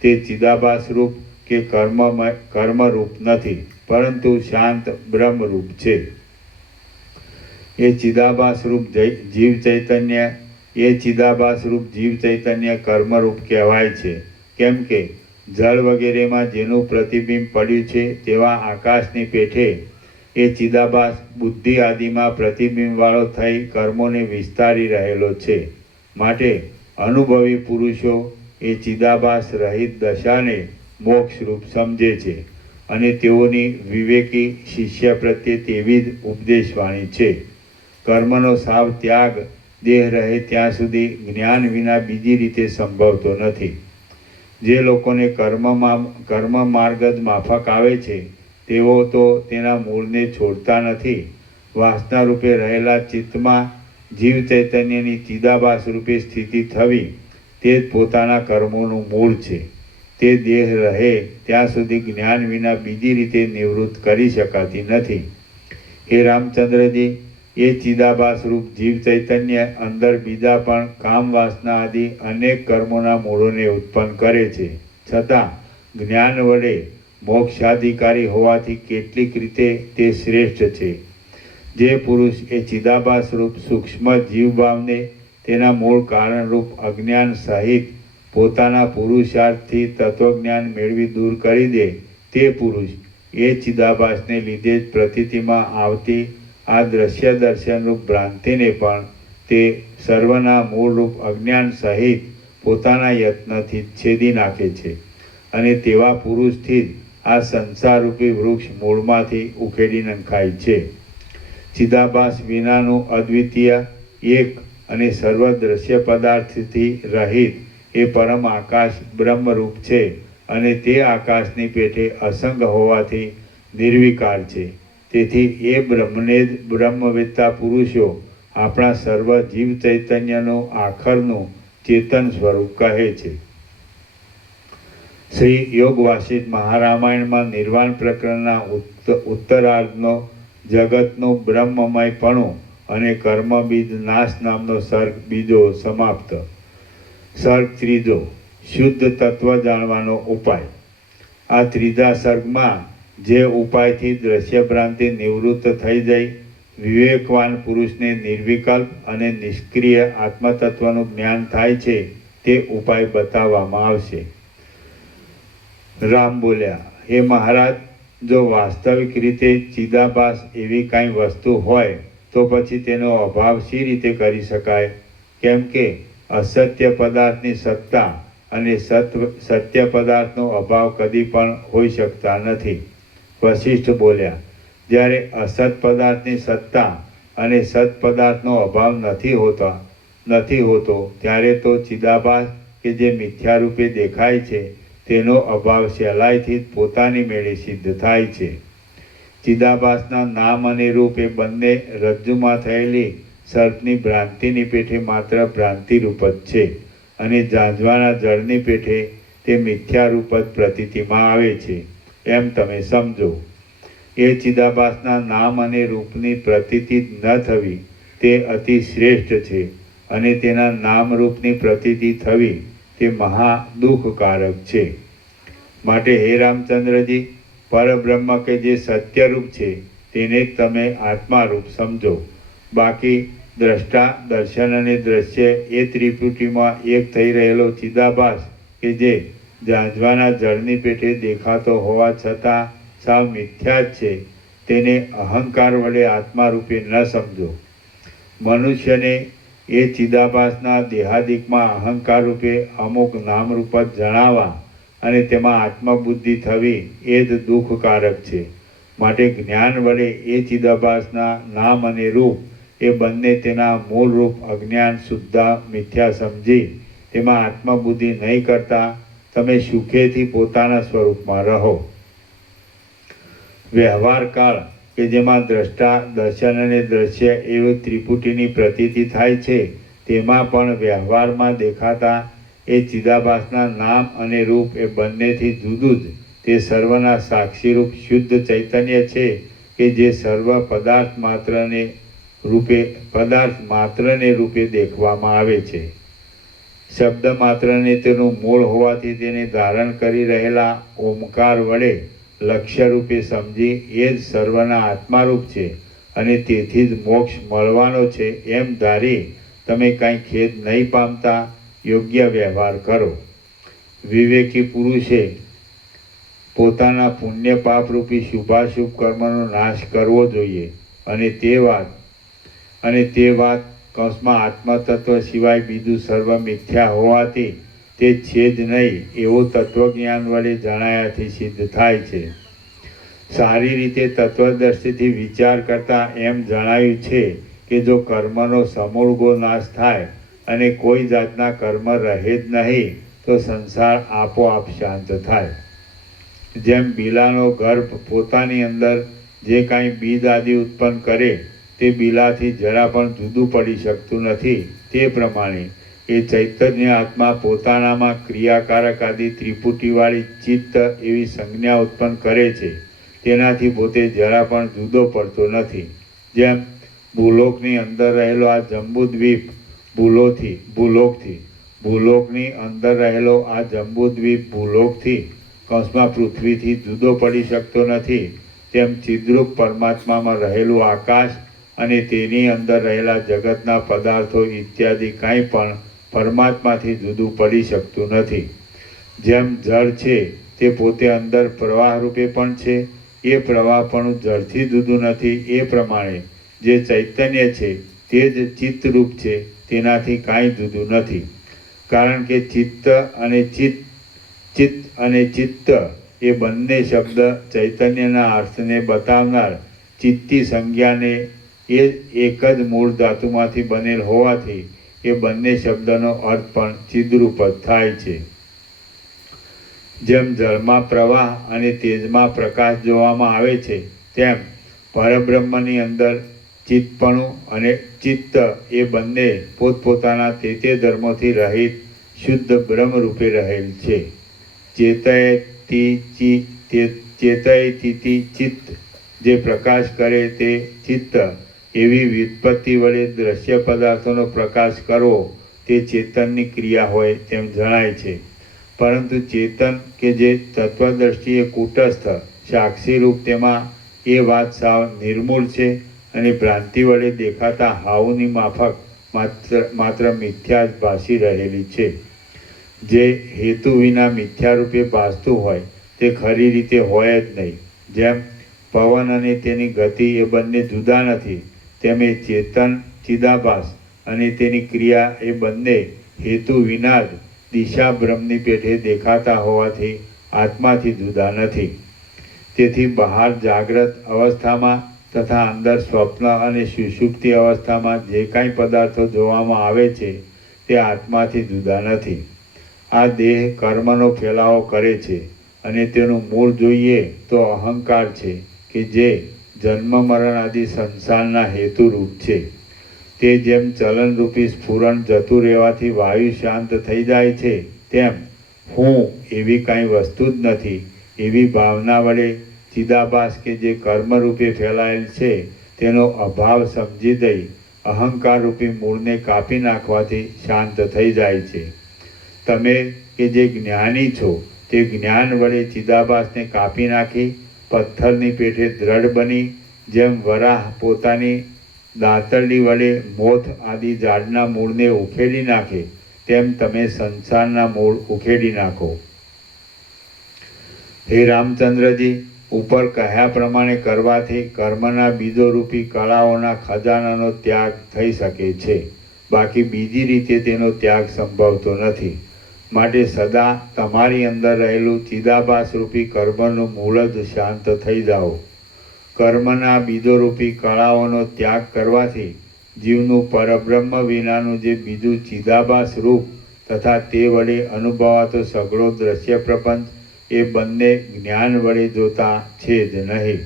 તે ચિદાભાસ રૂપ કે કર્મરૂપ નથી પરંતુ શાંત બ્રહ્મરૂપ છે. એ ચિદાભાસ રૂપ જીવ ચૈતન્ય કર્મરૂપ કહેવાય છે. કેમ કે જળ વગેરેમાં જેનું પ્રતિબિંબ પડ્યું છે તેવા આકાશની પેઠે એ ચિદાભાસ બુદ્ધિ આદિમાં પ્રતિબિંબવાળો થઈ કર્મોને વિસ્તારી રહેલો છે. માટે અનુભવી પુરુષો એ ચિદાભાસ રહિત દશાને મોક્ષરૂપ સમજે છે અને તેઓની વિવેકી શિષ્ય પ્રત્યે તેવી જ ઉપદેશવાણી છે. કર્મનો સાવ ત્યાગ દેહ રહે ત્યાં સુધી જ્ઞાન વિના બીજી રીતે સંભવતો નથી. જે લોકોને કર્મ માર્ગ જ માફક આવે છે તેઓ તો તેના મૂળને છોડતા નથી. વાસના રૂપે રહેલા ચિત્તમાં જીવ ચૈતન્યની ચિદાભાસ રૂપે સ્થિતિ થવી તે જ પોતાના કર્મોનું મૂળ છે. તે દેહ રહે ત્યાં સુધી જ્ઞાન વિના બીજી રીતે નિવૃત્ત કરી શકાતી નથી. હે રામચંદ્રજી, એ ચિદાભાસ રૂપ જીવ ચૈતન્ય અંદર બીજા પણ કામ વાસના આદિ અનેક કર્મોના મૂળોને ઉત્પન્ન કરે છે. છતાં જ્ઞાન વડે મોક્ષાધિકારી હોવાથી કેટલીક રીતે તે શ્રેષ્ઠ છે. જે પુરુષ એ ચિદાભાસ રૂપ સૂક્ષ્મ જીવભાવને તેના મૂળ કારણરૂપ અજ્ઞાન સહિત પોતાના પુરુષાર્થથી તત્વજ્ઞાન મેળવી દૂર કરી દે તે પુરુષ એ ચિદાભાસને લીધે જ પ્રતીતિમાં આવતી આ દ્રશ્ય દર્શનરૂપ ભ્રાંતિને પણ તે સર્વના મૂળરૂપ અજ્ઞાન સહિત પોતાના યત્નથી છેદી નાખે છે અને તેવા પુરુષથી જ આ સંસારરૂપી વૃક્ષ મૂળમાંથી ઉખેડી નંખાય છે. ચિદાભાસ વિનાનું અદ્વિતીય એક અને સર્વ દ્રશ્ય પદાર્થથી રહિત એ પરમ આકાશ બ્રહ્મરૂપ છે અને તે આકાશની પેઠે અસંગ હોવાથી નિર્વિકાર છે. તેથી એ બ્રહ્મને જ બ્રહ્મવેત્તા પુરુષો આપણા સર્વ જીવ ચૈતન્યનું આખરનું ચેતન સ્વરૂપ કહે છે. શ્રી યોગ વાસિષ્ઠ મહારામાયણમાં નિર્વાણ પ્રકરણના ઉત્તરાર્ધનો જગતનું બ્રહ્મમયપણું અને કર્મબીજ નાશ નામનો સર્ગ બીજો સમાપ્ત. સર્ગ ત્રીજો, શુદ્ધ તત્વ જાણવાનો ઉપાય. આ ત્રીજા સર્ગમાં જે ઉપાયથી દ્રશ્ય ભ્રાંતિ નિવૃત્ત થઈ જઈ વિવેકવાન પુરુષને નિર્વિકલ્પ અને નિષ્ક્રિય આત્મતત્વનું જ્ઞાન થાય છે તે ઉપાય બતાવવામાં આવશે. રામ બોલ્યા, હે મહારાજ, જો વાસ્તવિક રીતે ચિદાભાસ એવી કાંઈ વસ્તુ હોય તો પછી તેનો અભાવ શી રીતે કરી શકાય? કેમ કે અસત્ય પદાર્થની સત્તા અને સત્ય પદાર્થનો અભાવ કદી પણ હોઈ શકતા નથી. વશિષ્ઠ બોલ્યા, જ્યારે અસત પદાર્થની સત્તા અને સત પદાર્થનો અભાવ નથી હોતો ત્યારે તો ચિદાભાસ કે જે મિથ્યા રૂપે દેખાય છે તેનો અભાવ સહેલાઈથી જ પોતાની મેળે સિદ્ધ થાય છે. ચિદાભાસના નામ અને રૂપ એ બંને રજ્જુમાં થયેલી સર્પની ભ્રાંતિની પેઠે માત્ર ભ્રાંતિ રૂપ જ છે અને ઝાંઝવાના જળની પેઠે તે મિથ્યા રૂપ જ પ્રતીતિમાં આવે છે એમ તમે સમજો. એ ચિદાભાસના નામ અને રૂપની પ્રતીતિ ન થવી તે અતિ શ્રેષ્ઠ છે અને તેના નામ રૂપની પ્રતીતિ થવી તે મહા દુઃખકારક છે. માટે હે રામચંદ્રજી, પરબ્રહ્મ કે જે સત્યરૂપ છે તેને જ તમે આત્મારૂપ સમજો. બાકી દ્રષ્ટા, દર્શન અને દ્રશ્ય એ ત્રિપુટીમાં એક થઈ રહેલો ચિદાભાસ કે જે ઝાંઝવાના જળની પેઠે દેખાતો હોવા છતાં સાવ મિથ્યા જ છે તેને અહંકાર વડે આત્મા રૂપે ન સમજો. મનુષ્યને એ ચિદાભાસના દેહાદિકમાં અહંકાર રૂપે અમુક નામરૂપ જ જણાવવા અને તેમાં આત્મબુદ્ધિ થવી એ જ દુઃખકારક છે. માટે જ્ઞાન વડે એ ચિદાભાસના નામ અને રૂપ એ બંને તેના મૂળ રૂપ અજ્ઞાન શુદ્ધ મિથ્યા સમજી તેમાં આત્મબુદ્ધિ નહીં કરતા તમે સુખેથી પોતાના સ્વરૂપમાં રહો. વ્યવહાર કાળ કે જેમાં દ્રષ્ટા, દર્શન અને દ્રશ્ય એવી ત્રિપુટીની પ્રતીતિ થાય છે તેમાં પણ વ્યવહારમાં દેખાતા એ ચિદાભાસના નામ અને રૂપ એ બંનેથી જુદું જ તે સર્વના સાક્ષીરૂપ શુદ્ધ ચૈતન્ય છે કે જે સર્વ પદાર્થ માત્રને રૂપે દેખવામાં આવે છે. શબ્દ માત્રને તેનું મૂળ હોવાથી તેને ધારણ કરી રહેલા ઓમકાર વડે લક્ષ્ય રૂપે સમજી એ જ સર્વના આત્મારૂપ છે અને તેથી જ મોક્ષ મળવાનો છે એમ ધારી તમે કાંઈ ખેદ નહીં પામતા યોગ્ય વ્યવહાર કરો. વિવેકી પુરુષે પોતાના પુણ્ય પાપરૂપી શુભાશુભ કર્મનો નાશ કરવો જોઈએ અને તે વાત કૌંસમાં આત્મતત્વ સિવાય બીજું સર્વ મિથ્યા હોવાથી તે છે જ નહીં એવું તત્વજ્ઞાન વડે જણાયાથી સિદ્ધ થાય છે. સારી રીતે તત્વદર્શીથી વિચાર કરતાં એમ જણાયું છે કે જો કર્મનો સમૂળગો નાશ થાય અને કોઈ જાતના કર્મ રહે જ નહીં તો સંસાર આપોઆપ શાંત થાય. જેમ બિલાનો ગર્ભ પોતાની અંદર જે કાંઈ બીજ આદિ ઉત્પન્ન કરે તે બિલાથી જરા પણ જુદું પડી શકતું નથી તે પ્રમાણે એ ચૈતન્ય આત્મા પોતાનામાં ક્રિયાકારક આદિ ત્રિપુટીવાળી ચિત્ત એવી સંજ્ઞા ઉત્પન્ન કરે છે તેનાથી પોતે જરા પણ જુદો પડતો નથી. જેમ ભૂલોકની અંદર રહેલો આ જંબુદ્વીપ ભૂલોકની અંદર રહેલો આ જંબુદ્વીપ ભૂલોકથી કૌંસમાં પૃથ્વીથી જુદો પડી શકતો નથી તેમ ચિદ્રૂપ પરમાત્મામાં રહેલું આકાશ અને તેની અંદર રહેલા જગતના પદાર્થો ઇત્યાદિ કાંઈ પણ પરમાત્માથી જુદું પડી શકતું નથી. જેમ જળ છે તે પોતે અંદર પ્રવાહ રૂપે પણ છે એ પ્રવાહ પણ જળથી જુદું નથી એ પ્રમાણે જે ચૈતન્ય છે તે જ ચિત્તરૂપ છે તેનાથી કાંઈ જુદું નથી. કારણ કે ચિત્ત અને ચિત્ત એ બંને શબ્દ ચૈતન્યના અર્થને બતાવનાર ચિત્તી સંજ્ઞાને એ એક જ મૂળ ધાતુમાંથી બનેલ હોવાથી એ બંને શબ્દનો અર્થ પણ ચિદ્રૂપ જ થાય છે. જેમ જળમાં પ્રવાહ અને તેજમાં પ્રકાશ જોવામાં આવે છે તેમ પરબ્રહ્મની અંદર ચિત્તપણું અને ચિત્ત એ બંને પોતપોતાના તે ધર્મોથી રહિત શુદ્ધ બ્રહ્મ રૂપે રહેલ છે. ચેતયતી ચિત્ત જે પ્રકાશ કરે તે ચિત્ત એવી વ્યુત્પત્તિ વડે દ્રશ્ય પદાર્થોનો પ્રકાશ કરવો તે ચેતનની ક્રિયા હોય તેમ જણાય છે. પરંતુ ચેતન કે જે તત્વદ્રષ્ટિએ કૂટસ્થ સાક્ષીરૂપ તેમાં એ વાત સાવ નિર્મૂળ છે અને ભ્રાંતિ વડે દેખાતા હાવની માફક માત્ર મિથ્યા જ ભાસી રહેલી છે. જે હેતુ વિના મિથ્યા રૂપે ભાસતું હોય તે ખરી રીતે હોય જ નહીં. જેમ પવન અને તેની ગતિ એ બંને જુદા નથી તેમ એ ચેતન ચિદાભાસ અને તેની ક્રિયા એ બંને હેતુ વિના જ દિશા બ્રહ્મની પેઠે દેખાતા હોવાથી આત્માથી જુદા નથી. તેથી બહાર જાગ્રત અવસ્થામાં તથા અંદર સ્વપ્ન અને સુષુપ્તિ અવસ્થામાં જે કાંઈ પદાર્થો જોવામાં આવે છે તે આત્માથી જુદા નથી. આ દેહ કર્મનો ફેલાવો કરે છે અને તેનું મૂળ જોઈએ તો અહંકાર છે કે જે જન્મ મરણ આદિ સંસારના હેતુરૂપ છે. તે જેમ ચલનરૂપી સ્ફુરણ જતું રહેવાથી વાયુ શાંત થઈ જાય છે તેમ હું એવી કાંઈ વસ્તુ જ નથી એવી ભાવના વડે ચિદાભાસ કે જે કર્મરૂપે ફેલાયેલ છે તેનો અભાવ સમજી દઈ અહંકારરૂપી મૂળને કાપી નાખવાથી શાંત થઈ જાય છે. તમે કે જે જ્ઞાની છો તે જ્ઞાન વડે ચિદાભાસને કાપી નાખી પથ્થરની પેઠે દ્રઢ બની જેમ વરાહ પોતાની દાંતરડી વડે મોથ આદિ ઝાડના મૂળને ઉખેડી નાખે તેમ તમે સંસારના મૂળ ઉખેડી નાખો. હે રામચંદ્રજી, ઉપર કહ્યા પ્રમાણે કરવાથી કર્મના બીજોરૂપી કળાઓના ખજાનાનો ત્યાગ થઈ શકે છે. બાકી બીજી રીતે તેનો ત્યાગ સંભવતો નથી. માટે સદા તમારી અંદર રહેલું ચિદાભાસરૂપી કર્મનું મૂળ જ શાંત થઈ જાઓ. કર્મના બીજોરૂપી કળાઓનો ત્યાગ કરવાથી જીવનું પરબ્રહ્મ વિનાનું જે બીજું ચિદાભાસ રૂપ તથા તે વડે અનુભવાતો સઘળો દ્રશ્ય પ્રપંચ એ બંને જ્ઞાન વડે જોતા છે જ નહીં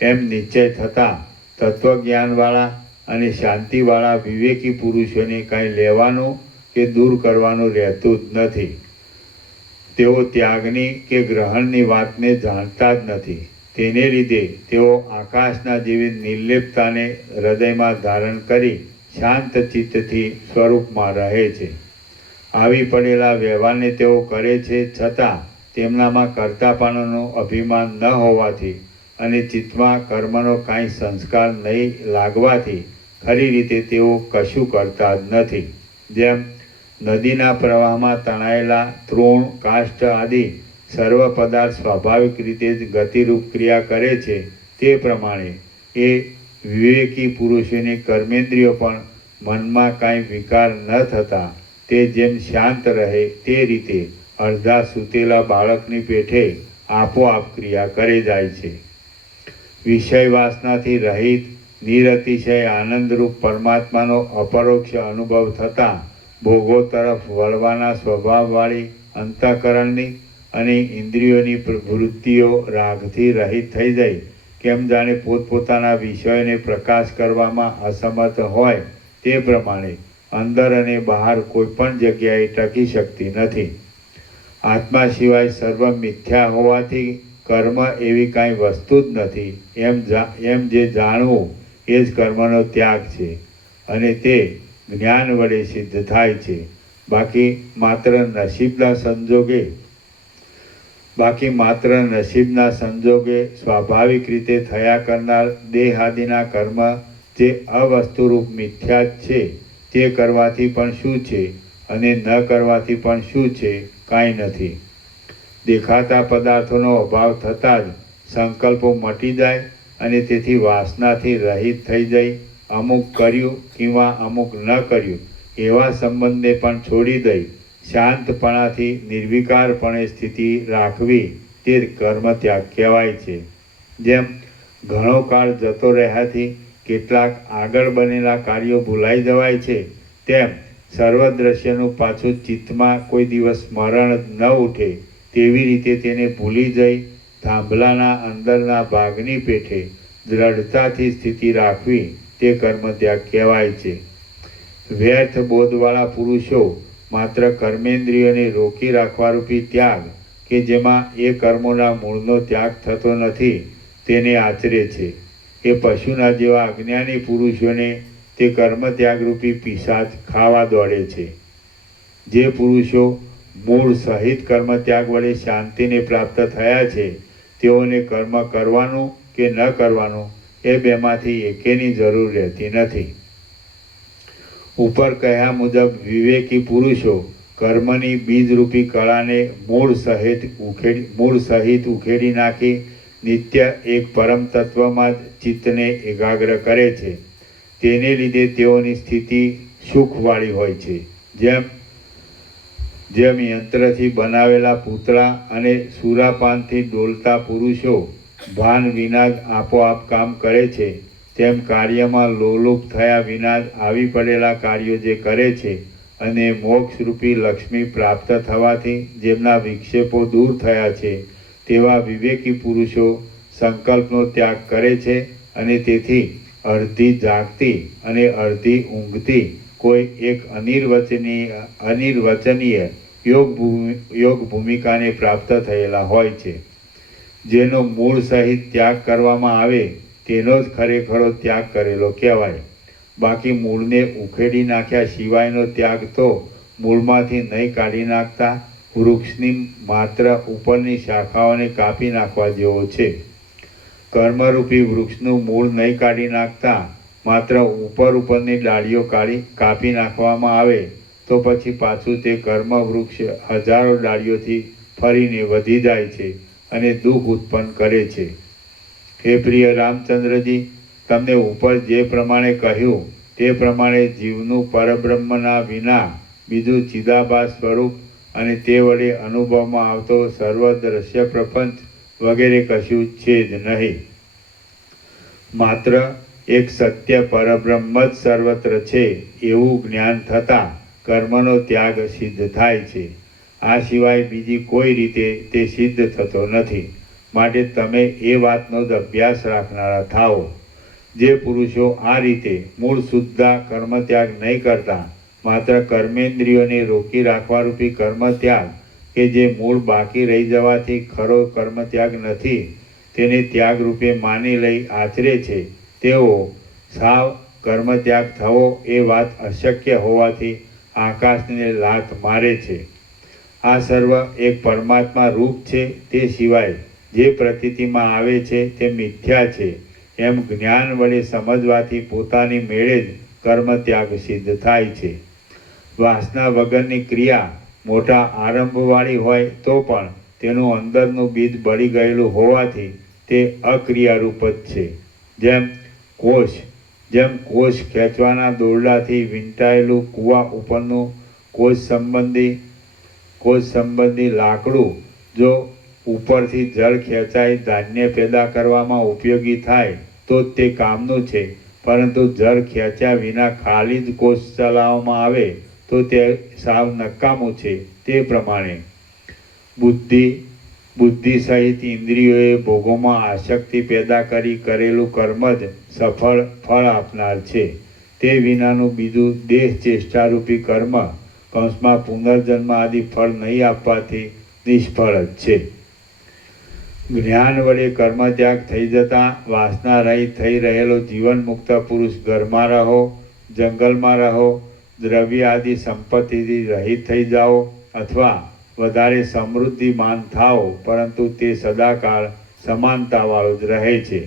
એમ નિશ્ચય થતાં તત્વજ્ઞાનવાળા અને શાંતિવાળા વિવેકી પુરુષોને કાંઈ લેવાનું કે દૂર કરવાનું રહેતું જ નથી. તેઓ ત્યાગની કે ગ્રહણની વાતને જાણતા જ નથી. તેને લીધે તેઓ આકાશના જેવી નિર્લેપતાને હૃદયમાં ધારણ કરી શાંત ચિત્તથી સ્વરૂપમાં રહે છે. આવી પડેલા વ્યવહારને તેઓ કરે છે છતાં તેમનામાં કર્તાપણાનું અભિમાન ન હોવાથી અને ચિત્તમાં કર્મનો કાંઈ સંસ્કાર નહીં લાગવાથી ખરી રીતે તેઓ કશું કરતા જ નથી. જેમ નદીના પ્રવાહમાં તણાયેલા તૃણ કાષ્ઠ આદિ સર્વ પદાર્થ સ્વાભાવિક રીતે જ ગતિરૂપ ક્રિયા કરે છે તે પ્રમાણે એ વિવેકી પુરુષોની કર્મેન્દ્રિયો પણ મનમાં કાંઈ વિકાર ન થતા તે જેમ શાંત રહે તે રીતે અડધા સૂતેલા બાળકની પેઠે આપોઆપ ક્રિયા કરે જાય છે. વિષય વાસનાથી રહિત નિરતિશય આનંદરૂપ પરમાત્માનો અપરોક્ષ અનુભવ થતાં ભોગો તરફ વળવાના સ્વભાવવાળી અંતઃકરણની અને ઇન્દ્રિયોની વૃત્તિઓ રાગથી રહિત થઈ જાય કેમ જાણે પોતપોતાના વિષયોને પ્રકાશ કરવામાં અસમર્થ હોય તે પ્રમાણે અંદર અને બહાર કોઈ પણ જગ્યાએ ટકી શકતી નથી. આત્મા સિવાય સર્વ મિથ્યા હોવાથી કર્મ એવી કાંઈ વસ્તુ જ નથી એમ જે જાણવું એ જ કર્મનો ત્યાગ છે અને તે જ્ઞાન વડે સિદ્ધ થાય છે. બાકી માત્ર નસીબના સંજોગે સ્વાભાવિક રીતે થયા કરનાર દેહાદિના કર્મ જે અવસ્તુરૂપ મિથ્યા જ છે તે કરવાથી પણ શું છે અને ન કરવાથી પણ શું છે કાંઈ નથી. દેખાતા પદાર્થોનો અભાવ થતાં જ સંકલ્પો મટી જાય અને તેથી વાસનાથી રહિત થઈ જઈ અમુક કર્યું કિંવા અમુક ન કર્યું એવા સંબંધને પણ છોડી દઈ શાંતપણાથી નિર્વિકારપણે સ્થિતિ રાખવી તે કર્મ ત્યાગ કહેવાય છે. જેમ ઘણો કાળ જતો રહ્યાથી કેટલાક આગળ બનેલા કાર્યો ભૂલાઈ જવાય છે તેમ સર્વ દ્રશ્યનું પાછું ચિત્તમાં કોઈ દિવસ સ્મરણ ન ઉઠે તેવી રીતે તેને ભૂલી જઈ થાંભલાના અંદરના ભાગની પેઠે દ્રઢતાથી સ્થિતિ રાખવી તે કર્મ ત્યાગ કહેવાય છે. વ્યર્થ બોધવાળા પુરુષો માત્ર કર્મેન્દ્રિયોને રોકી રાખવારૂપી ત્યાગ કે જેમાં એ કર્મોના મૂળનો ત્યાગ થતો નથી તેને આચરે છે. એ પશુના જેવા અજ્ઞાની પુરુષોને તે કર્મ ત્યાગરૂપી પિશાચ ખાવા દોડે છે. જે પુરુષો મૂળ સહિત કર્મ ત્યાગ વડે શાંતિને પ્રાપ્ત થયા છે તેઓને કર્મ કરવાનું કે ન કરવાનું એ બેમાંથી એકેની જરૂર રહેતી નથી. ઉપર કહ્યા મુજબ વિવેકી પુરુષો કર્મની બીજરૂપી કળાને મૂળ સહિત ઉખેડી નાખી નિત્ય એક પરમ તત્વમાં જ ચિત્તને એકાગ્ર કરે છે. તેને લીધે તેઓની સ્થિતિ સુખવાળી હોય છે. જેમ યંત્રથી બનાવેલા પૂતળા અને સુરાપાનથી ડોલતા પુરુષો ભાન વિના જ આપોઆપ કામ કરે છે, તેમ કાર્યમાં લોલુપ થયા વિના જ આવી પડેલા કાર્યો જે કરે છે અને મોક્ષરૂપી લક્ષ્મી પ્રાપ્ત થવાથી જેમના વિક્ષેપો દૂર થયા છે તેવા વિવેકી પુરુષો સંકલ્પનો ત્યાગ કરે છે અને તેથી અડધી જાગતી અને અડધી ઊંઘતી કોઈ એક અનિર્વચનીય યોગ ભૂમિકાને પ્રાપ્ત થયેલા હોય છે. જેનો મૂળ સહિત ત્યાગ કરવામાં આવે તેનો જ ખરેખરો ત્યાગ કરેલો કહેવાય. બાકી મૂળને ઉખેડી નાખ્યા સિવાયનો ત્યાગ તો મૂળમાંથી નહીં કાઢી નાખતા વૃક્ષની માત્ર ઉપરની શાખાઓને કાપી નાખવા જેવો છે. કર્મરૂપી વૃક્ષનું મૂળ નહીં કાઢી નાખતા માત્ર ઉપરની ડાળીઓ કાપી નાખવામાં આવે તો પછી પાછું તે કર્મ વૃક્ષ હજારો ડાળીઓથી ફરીને વધી જાય છે અને દુઃખ ઉત્પન્ન કરે છે. હે પ્રિય રામચંદ્રજી, તમને ઉપર જે પ્રમાણે કહ્યું તે પ્રમાણે જીવનું પરબ્રહ્મના વિના બીજું ચિદાભાસ સ્વરૂપ અને તે વડે અનુભવમાં આવતો સર્વ દ્રશ્ય પ્રપંચ વગેરે કશું છે જ નહીં. માત્ર એક સત્ય પરબ્રહ્મ જ સર્વત્ર છે એવું જ્ઞાન થતાં કર્મનો ત્યાગ સિદ્ધ થાય છે. આ સિવાય બીજી કોઈ રીતે તે સિદ્ધ થતો નથી. માટે તમે એ વાતનો જ અભ્યાસ રાખનારા થાઓ. જે પુરુષો આ રીતે મૂળ શુદ્ધા કર્મત્યાગ નહીં કરતા, માત્ર કર્મેન્દ્રિયોને રોકી રાખવારૂપી કર્મત્યાગ કે જે મૂળ બાકી રહી જવાથી ખરો કર્મત્યાગ નથી તેને ત્યાગ રૂપે માની લઈ આચરે છે, તેઓ સાવ કર્મત્યાગ થવો એ વાત અશક્ય હોવાથી આકાશને લાત મારે છે. આ સર્વ એક પરમાત્મા રૂપ છે, તે સિવાય જે પ્રતીતિમાં આવે છે તે મિથ્યા છે એમ જ્ઞાન વડે સમજવાથી પોતાની મેળે જ કર્મ ત્યાગ સિદ્ધ થાય છે. વાસના વગરની ક્રિયા મોટા આરંભવાળી હોય તો પણ તેનું અંદરનું બીજ બળી ગયેલું હોવાથી તે અક્રિયારૂપ જ છે. જેમ કોષ ખેંચવાના દોરડાથી વીંટાયેલું કૂવા ઉપરનું કોષ સંબંધી લાકડું જો ઉપરથી જળ ખેંચાઈ ધાન્ય પેદા કરવામાં ઉપયોગી થાય તો તે કામનું છે, પરંતુ જળ ખેંચ્યા વિના ખાલી જ કોષ ચલાવવામાં આવે તો તે સાવ નકામું છે. તે પ્રમાણે બુદ્ધિ સહિત ઇન્દ્રિયોએ ભોગોમાં આસક્તિ પેદા કરી કરેલું કર્મ જ સફળ ફળ આપનાર છે. તે વિનાનું બીજું દેહ ચેષ્ટારૂપી કર્મ કંસમાં પુનર્જન્મ આદિ ફળ નહીં આપવાથી નિષ્ફળ જ છે. જ્ઞાન વડે કર્મત્યાગ થઈ જતાં વાસના રહિત થઈ રહેલો જીવન મુક્ત પુરુષ ઘરમાં રહો, જંગલમાં રહો, દ્રવ્ય આદિ સંપત્તિથી રહિત થઈ જાઓ અથવા વધારે સમૃદ્ધિમાન થાઓ, પરંતુ તે સદાકાળ સમાનતાવાળો જ રહે છે.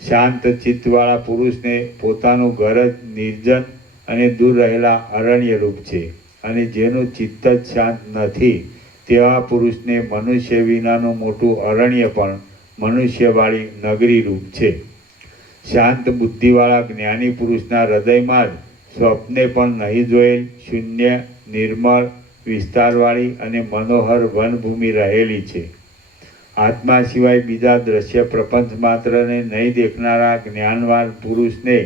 શાંત ચિત્તવાળા પુરુષને પોતાનું ઘર જ નિર્જન અને દૂર રહેલા અરણ્યરૂપ છે અને જેનું ચિત્ત જ શાંત નથી તેવા પુરુષને મનુષ્ય વિનાનું મોટું અરણ્ય પણ મનુષ્યવાળી નગરી રૂપ છે. શાંત બુદ્ધિવાળા જ્ઞાની પુરુષના હૃદયમાં જ સ્વપ્ને પણ નહીં જોયેલ શૂન્ય, નિર્મળ, વિસ્તારવાળી અને મનોહર વનભૂમિ રહેલી છે. આત્મા સિવાય બીજા દ્રશ્ય પ્રપંચ માત્રને નહીં દેખનારા જ્ઞાનવાન પુરુષને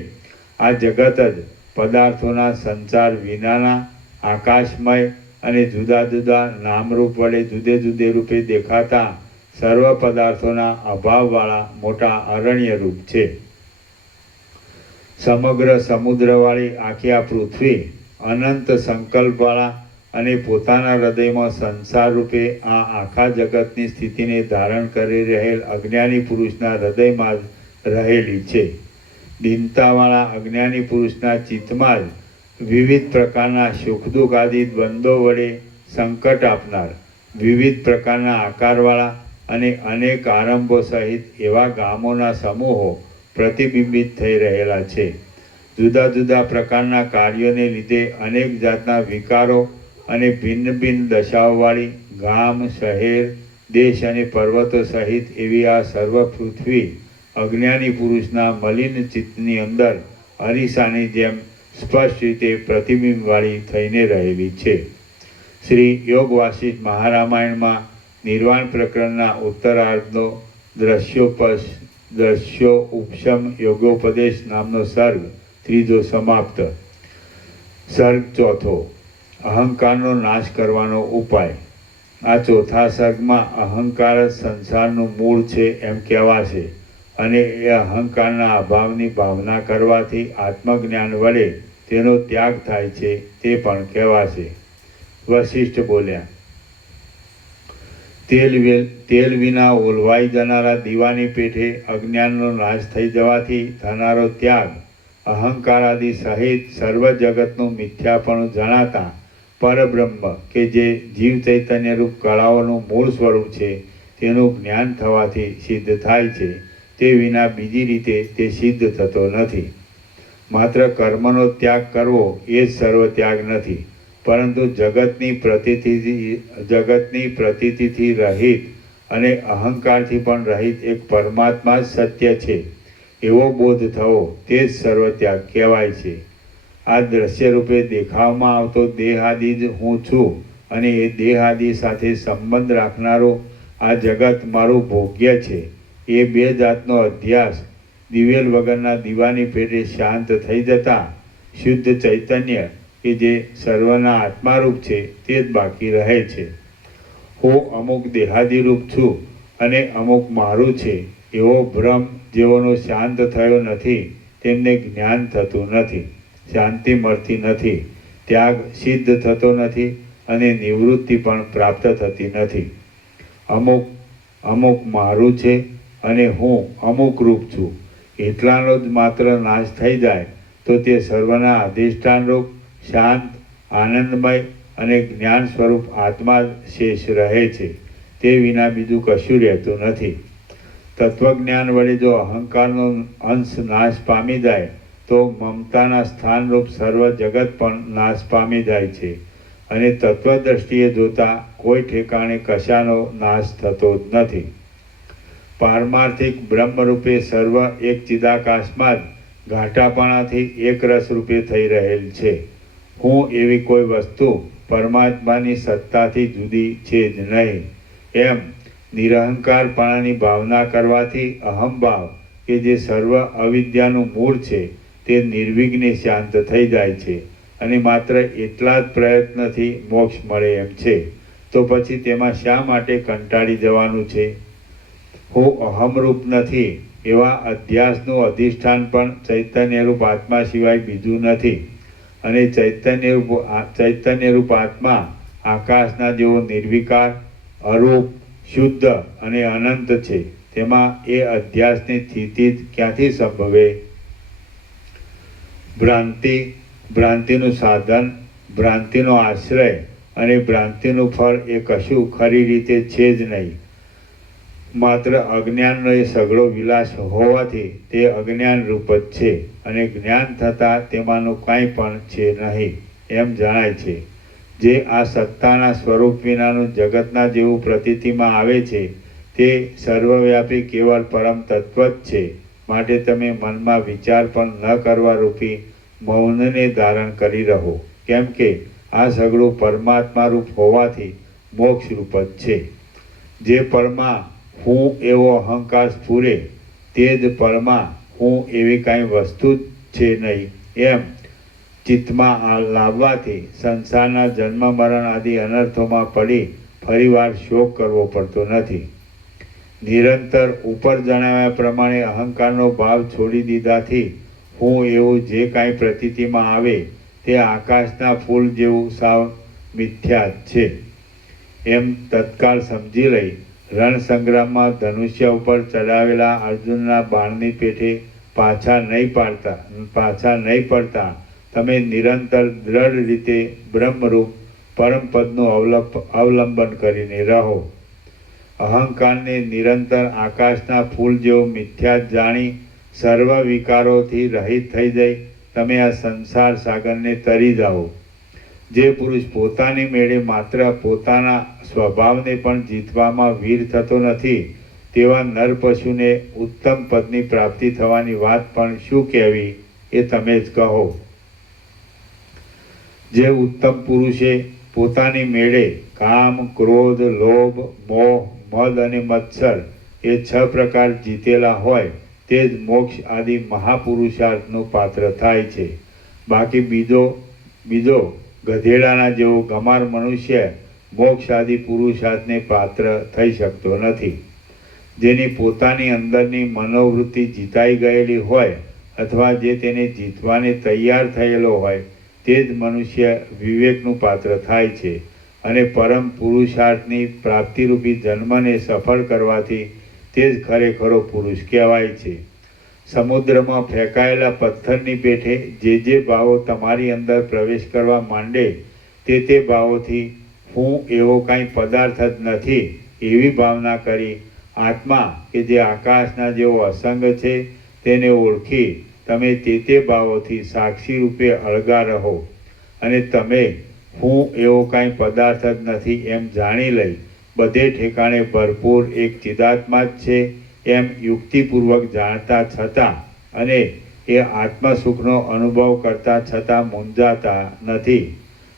આ જગત જ પદાર્થોના સંચાર વિનાના આકાશમય અને જુદા જુદા નામરૂપ વડે જુદે જુદે રૂપે દેખાતા સર્વ પદાર્થોના અભાવવાળા મોટા અરણ્ય રૂપ છે. સમગ્ર સમુદ્રવાળી આખી આ પૃથ્વી અનંત સંકલ્પવાળા અને પોતાના હૃદયમાં સંસાર રૂપે આ આખા જગતની સ્થિતિને ધારણ કરી રહેલ અજ્ઞાની પુરુષના હૃદયમાં જ રહેલી છે. દીનતાવાળા અજ્ઞાની પુરુષના ચિત્તમાં જ વિવિધ પ્રકારના સુખ દુઃખ આદિ દ્વંદ્વો વડે સંકટ આપનાર વિવિધ પ્રકારના આકારવાળા અને અનેક આરંભો સહિત એવા ગામોના સમૂહો પ્રતિબિંબિત થઈ રહેલા છે. જુદા જુદા પ્રકારના કાર્યોને લીધે અનેક જાતના વિકારો અને ભિન્ન ભિન્ન દશાઓવાળી ગામ, શહેર, દેશ અને પર્વતો સહિત એવી આ સર્વ પૃથ્વી અજ્ઞાની પુરુષના મલિન ચિત્તની અંદર અરીસાની જેમ સ્પષ્ટ રીતે પ્રતિબિંબવાળી થઈને રહેલી છે. શ્રી યોગ વાસિષ્ઠ મહારામાયણમાં નિર્વાણ પ્રકરણના ઉત્તરાર્ધનો દ્રશ્યો ઉપશમ યોગોપદેશ નામનો સર્ગ ત્રીજો સમાપ્ત. સર્ગ ચોથો, અહંકારનો નાશ કરવાનો ઉપાય. આ ચોથા સર્ગમાં અહંકાર જ સંસારનું મૂળ છે એમ કહેવાશે અને એ અહંકારના અભાવની ભાવના કરવાથી આત્મજ્ઞાન વડે તેનો ત્યાગ થાય છે તે પણ કહેવાશે. વશિષ્ઠ બોલ્યા, તેલ વિના ઓલવાઈ જનારા દીવાની પેઠે અજ્ઞાનનો નાશ થઈ જવાથી થનારો ત્યાગ અહંકાર આદિ સહિત સર્વ જગતનું મિથ્યાપણું જણાતા પરબ્રહ્મ કે જે જીવ ચૈતન્ય રૂપ કળાઓનું મૂળ સ્વરૂપ છે તેનું જ્ઞાન થવાથી સિદ્ધ થાય છે. તે વિના બીજી રીતે તે સિદ્ધ થતો નથી. માત્ર કર્મનો ત્યાગ કરવો એ જ સર્વ ત્યાગ નથી, પરંતુ જગતની પ્રતીતિથી રહિત અને અહંકારથી પણ રહિત એક પરમાત્મા જ સત્ય છે એવો બોધ થવો તે જ સર્વ ત્યાગ કહેવાય છે. આ દ્રશ્ય રૂપે દેખાવમાં આવતો દેહાદિ જ હું છું અને એ દેહાદિ સાથે સંબંધ રાખનારો આ જગત મારું ભોગ્ય છે. એ બે જાતનો અધ્યાસ દિવેલ વગરના દીવાની પેટે શાંત થઈ જતા શુદ્ધ ચૈતન્ય કે જે સર્વના આત્મારૂપ છે તે જ બાકી રહે છે. હું અમુક દેહાદિરૂપ છું અને અમુક મારું છે એવો ભ્રમ જેઓનો શાંત થયો નથી તેમને જ્ઞાન થતું નથી, શાંતિ મળતી નથી, ત્યાગ સિદ્ધ થતો નથી અને નિવૃત્તિ પણ પ્રાપ્ત થતી નથી. અમુક મારું છે અને હું અમુક રૂપ છું એટલાનો જ માત્ર નાશ થઈ જાય તો તે સર્વના અધિષ્ઠાન રૂપ શાંત આનંદમય અને જ્ઞાન સ્વરૂપ આત્મા શેષ રહે છે. તે વિના બીજું કશું રહેતું નથી. તત્વજ્ઞાન વડે જો અહંકારનો અંશ નાશ પામી જાય તો મમતાના સ્થાનરૂપ સર્વ જગત પણ નાશ પામી જાય છે અને તત્વદ્રષ્ટિએ જોતા કોઈ ઠેકાણે કશાનો નાશ થતો જ નથી. પારમાર્થિક બ્રહ્મરૂપે સર્વ એક ચિદાકાશમાં જ ઘાટાપણાથી એક રસ રૂપે થઈ રહેલ છે. હું એવી કોઈ વસ્તુ પરમાત્માની સત્તાથી જુદી છે જ નહીં એમ નિરહંકારપણાની ભાવના કરવાથી અહંભાવ કે જે સર્વ અવિદ્યાનું મૂળ છે તે નિર્વિઘ્ને શાંત થઈ જાય છે અને માત્ર એટલા જ પ્રયત્નથી મોક્ષ મળે એમ છે. તો પછી તેમાં શા માટે કંટાળી જવાનું છે? હું અહમરૂપ નથી એવા અધ્યાસનું અધિષ્ઠાન પણ ચૈતન્યરૂપ આત્મા સિવાય બીજું નથી અને ચૈતન્યરૂપ આત્મા આકાશના જેવો નિર્વિકાર, અરૂપ, શુદ્ધ અને અનંત છે. તેમાં એ અધ્યાસની સ્થિતિ જ ક્યાંથી સંભવે? ભ્રાંતિનું સાધન, ભ્રાંતિનો આશ્રય અને ભ્રાંતિનું ફળ એ કશું ખરી રીતે છે જ નહીં. માત્ર અજ્ઞાનનો એ સઘળો વિલાસ હોવાથી તે અજ્ઞાન રૂપ જ છે અને જ્ઞાન થતાં તેમાંનું કાંઈ પણ છે નહીં એમ જણાય છે. જે આ સત્તાના સ્વરૂપ વિનાનું જગતના જેવું પ્રતીતિમાં આવે છે તે સર્વવ્યાપી કેવળ પરમ તત્વ જ છે. માટે તમે મનમાં વિચાર પણ ન કરવા રૂપી મૌનને ધારણ કરી રહો, કેમ કે આ સઘળું પરમાત્મા રૂપ હોવાથી મોક્ષ રૂપ જ છે. જે પરમાં હું એવો અહંકાર સ્ફુરે તે જ પરમાં હું એવી કાંઈ વસ્તુ જ છે નહીં એમ ચિત્તમાં લાવવાથી સંસારના જન્મ મરણ આદિ અનર્થોમાં પડી ફરીવાર શોક કરવો પડતો નથી. નિરંતર ઉપર જણાવ્યા પ્રમાણે અહંકારનો ભાવ છોડી દીધાથી હું એવું જે કાંઈ પ્રતીતિમાં આવે તે આકાશના ફૂલ જેવું સાવ મિથ્યા જ છે એમ તત્કાળ સમજી લઈ રણ સંગ્રામમાં ધનુષ્ય ઉપર ચડાવેલા અર્જુનના બાણની પેઠે પાછા નહીં પડતા તમે નિરંતર દ્રઢ રીતે બ્રહ્મરૂપ પરમપદનું અવલંબન કરીને રહો. અહંકારને નિરંતર આકાશના ફૂલ જેવો મિથ્યા જાણી સર્વ વિકારોથી રહિત થઈ જઈ તમે આ સંસાર સાગરને તરી જાઓ. જે પુરુષ પોતાની મેળે માત્ર પોતાના સ્વભાવને પણ જીતવામાં વીર થતો નથી તેવા નર પશુને ઉત્તમ પદની પ્રાપ્તિ થવાની વાત પણ શું કહેવી એ તમે જ કહો. જે ઉત્તમ પુરુષે પોતાની મેળે કામ, ક્રોધ, લોભ, મોહ, મદ અને મત્સર એ 6 પ્રકાર જીતેલા હોય તે જ મોક્ષ આદિ મહાપુરુષાર્થનું પાત્ર થાય છે. બાકી બીજો ગધેડાના જેવો ગમાર મનુષ્ય મોક્ષ આદિ પુરુષાર્થને પાત્ર થઈ શકતો નથી. જેની પોતાની અંદરની મનોવૃત્તિ જીતાઈ ગયેલી હોય અથવા જે તેને જીતવાને તૈયાર થયેલો હોય તે જ મનુષ્ય વિવેકનું પાત્ર થાય છે અને પરમ પુરુષાર્થની પ્રાપ્તિરૂપી જન્મને સફળ કરવાથી તે જ ખરેખરો પુરુષ કહેવાય છે. સમુદ્રમાં ફેંકાયેલા પથ્થરની પેઠે જે ભાવો તમારી અંદર પ્રવેશ કરવા માંડે તે ભાવોથી હું એવો કાંઈ પદાર્થ જ નથી એવી ભાવના કરી આત્મા કે જે આકાશના જેવો અસંગ છે તેને ઓળખી તમે તે ભાવોથી સાક્ષી રૂપે અળગા રહો અને તમે હું એવો કાંઈ પદાર્થ જ નથી એમ જાણી લઈ બધે ઠેકાણે ભરપૂર એક ચિદાત્મા જ છે એમ યુક્તિપૂર્વક જાણતા છતાં અને એ આત્મસુખનો અનુભવ કરતા છતાં મૂંઝાતા નથી.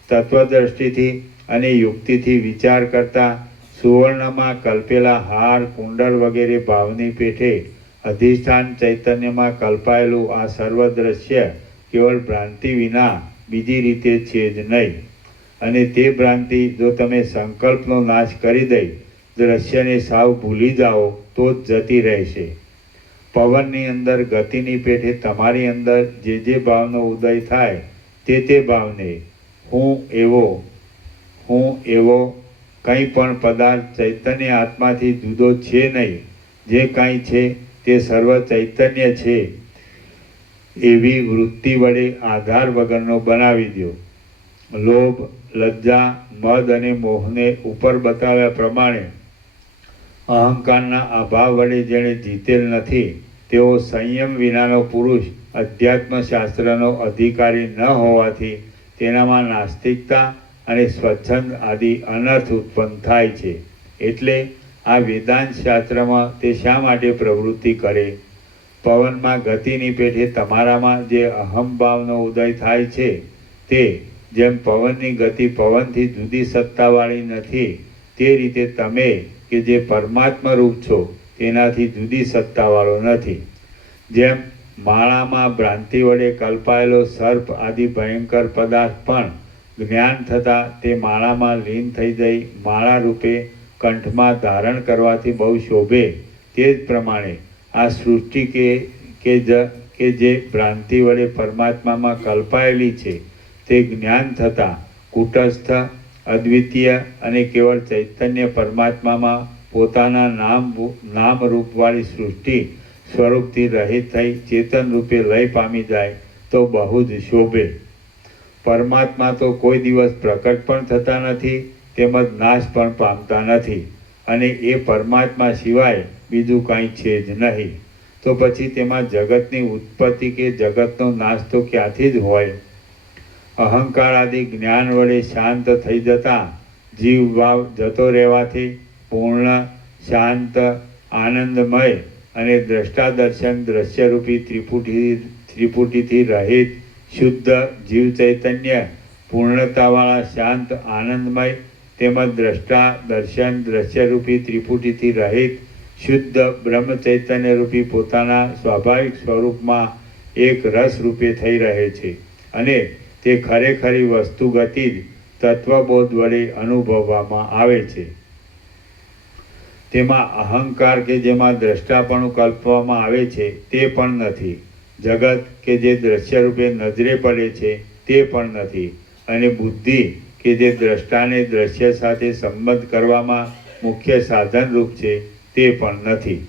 તત્વદ્રષ્ટિથી અને યુક્તિથી વિચાર કરતા સુવર્ણમાં કલ્પેલા હાર કુંડળ વગેરે ભાવની પેઠે અધિષ્ઠાન ચૈતન્યમાં કલ્પાયેલું આ સર્વ દ્રશ્ય કેવળ ભ્રાંતિ વિના બીજી રીતે છે જ નહીં. અને તે ભ્રાંતિ જો તમે સંકલ્પનો નાશ કરી દઈ દ્રશ્યને સાવ ભૂલી જાઓ તો જ જતી રહેશે. પવનની અંદર ગતિની પેઠે તમારી અંદર જે ભાવનો ઉદય થાય તે ભાવને હું એવો કંઈ પણ પદાર્થ ચૈતન્ય આત્માથી જુદો છે નહીં. જે કાંઈ છે તે સર્વ ચૈતન્ય છે એવી વૃત્તિ વડે આધાર વગરનો બનાવી દો. લોભ, લજ્જા, મદ અને મોહને ઉપર બતાવ્યા પ્રમાણે અહંકારના અભાવ વડે જેણે જીતેલ નથી તેઓ સંયમ વિનાનો પુરુષ અધ્યાત્મશાસ્ત્રનો અધિકારી ન હોવાથી તેનામાં નાસ્તિકતા અને સ્વચ્છંદ આદિ અનર્થ ઉત્પન્ન થાય છે. એટલે આ વેદાંત શાસ્ત્રમાં તે શા માટે પ્રવૃત્તિ કરે? પવનમાં ગતિની પેઠે તમારામાં જે અહમભાવનો ઉદય થાય છે તે જેમ પવનની ગતિ પવનથી જુદી સત્તાવાળી નથી તે રીતે તમે કે જે પરમાત્મા રૂપ છો તેનાથી જુદી સત્તાવાળો નથી. જેમ માળામાં ભ્રાંતિ વડે કલ્પાયેલો સર્પ આદિ ભયંકર પદાર્થ પણ જ્ઞાન થતાં તે માળામાં લીન થઈ જઈ માળા રૂપે કંઠમાં ધારણ કરવાથી બહુ શોભે તે જ પ્રમાણે આ સૃષ્ટિ કે જે ભ્રાંતિ વડે પરમાત્મામાં કલ્પાયેલી છે તે જ્ઞાન થતાં કુટસ્થ અદ્વિતીય અને કેવળ ચૈતન્ય પરમાત્મામાં પોતાના નામ રૂપવાળી સૃષ્ટિ સ્વરૂપથી રહિત થઈ ચેતન રૂપે લય પામી જાય તો બહુ જ શોભે. પરમાત્મા તો કોઈ દિવસ પ્રકટ પણ થતા નથી તેમજ નાશ પણ પામતા નથી અને એ પરમાત્મા સિવાય બીજું કાંઈ છે જ નહીં. તો પછી તેમાં જગતની ઉત્પત્તિ કે જગતનો નાશ તો ક્યાંથી જ હોય? અહંકાર આદિ જ્ઞાન વડે શાંત થઈ જતા જીવ ભાવ જતો રહેવાથી પૂર્ણ શાંત આનંદમય અને દ્રષ્ટાદર્શન દ્રશ્યરૂપી ત્રિપુટીથી રહિત શુદ્ધ જીવ ચૈતન્ય પૂર્ણતાવાળા શાંત આનંદમય તેમજ દ્રષ્ટા દર્શન દ્રશ્યરૂપી ત્રિપુટીથી રહિત શુદ્ધ બ્રહ્મ ચૈતન્ય રૂપી પોતાના સ્વાભાવિક સ્વરૂપમાં એક રસ રૂપે થઈ રહે છે અને તે ખરેખરી વસ્તુગતિ જ તત્વબોધ વડે અનુભવવામાં આવે છે. તેમાં અહંકાર કે જેમાં દ્રષ્ટાપણું કલ્પવામાં આવે છે તે પણ નથી. જગત કે જે દ્રશ્ય રૂપે નજરે પડે છે તે પણ નથી અને બુદ્ધિ કે જે દ્રષ્ટાને દ્રશ્ય સાથે સંબંધ કરવામાં મુખ્ય સાધન રૂપ છે તે પણ નથી.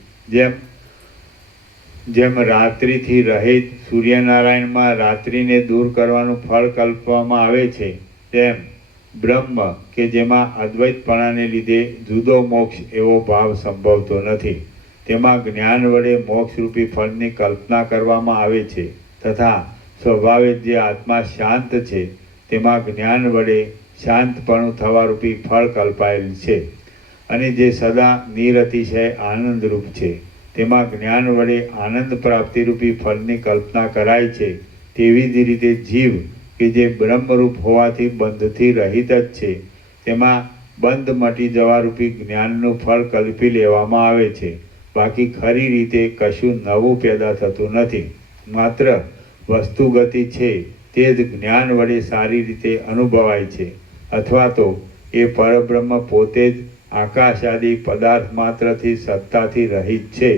જેમ રાત્રિથી રહિત સૂર્યનારાયણમાં રાત્રિને દૂર કરવાનું ફળ કલ્પવામાં આવે છે તેમ બ્રહ્મ કે જેમાં અદ્વૈતપણાને લીધે જુદો મોક્ષ એવો ભાવ સંભવતો નથી. તેમાં જ્ઞાન વડે મોક્ષરૂપી ફળની કલ્પના કરવામાં આવે છે તથા સ્વભાવે જે આત્મા શાંત છે તેમાં જ્ઞાન વડે શાંતપણું થવારૂપી ફળ કલ્પાયેલ છે અને જે સદા નિરતિશય આનંદરૂપ છે તેમાં જ્ઞાન વડે આનંદ પ્રાપ્તિરૂપી ફળની કલ્પના કરાય છે. તેવી જ રીતે જીવ કે જે બ્રહ્મરૂપ હોવાથી બંધથી રહિત જ છે તેમાં બંધ મટી જવારૂપી જ્ઞાનનું ફળ કલ્પી લેવામાં આવે છે બાકી ખરી રીતે કશું નવું પેદા થતું નથી. માત્ર વસ્તુગતિ છે તે જ જ્ઞાન વડે સારી રીતે અનુભવાય છે, અથવા તો એ પરબ્રહ્મ પોતે જ આકાશ આદિ પદાર્થ માત્રથી સત્તાથી રહિત છે,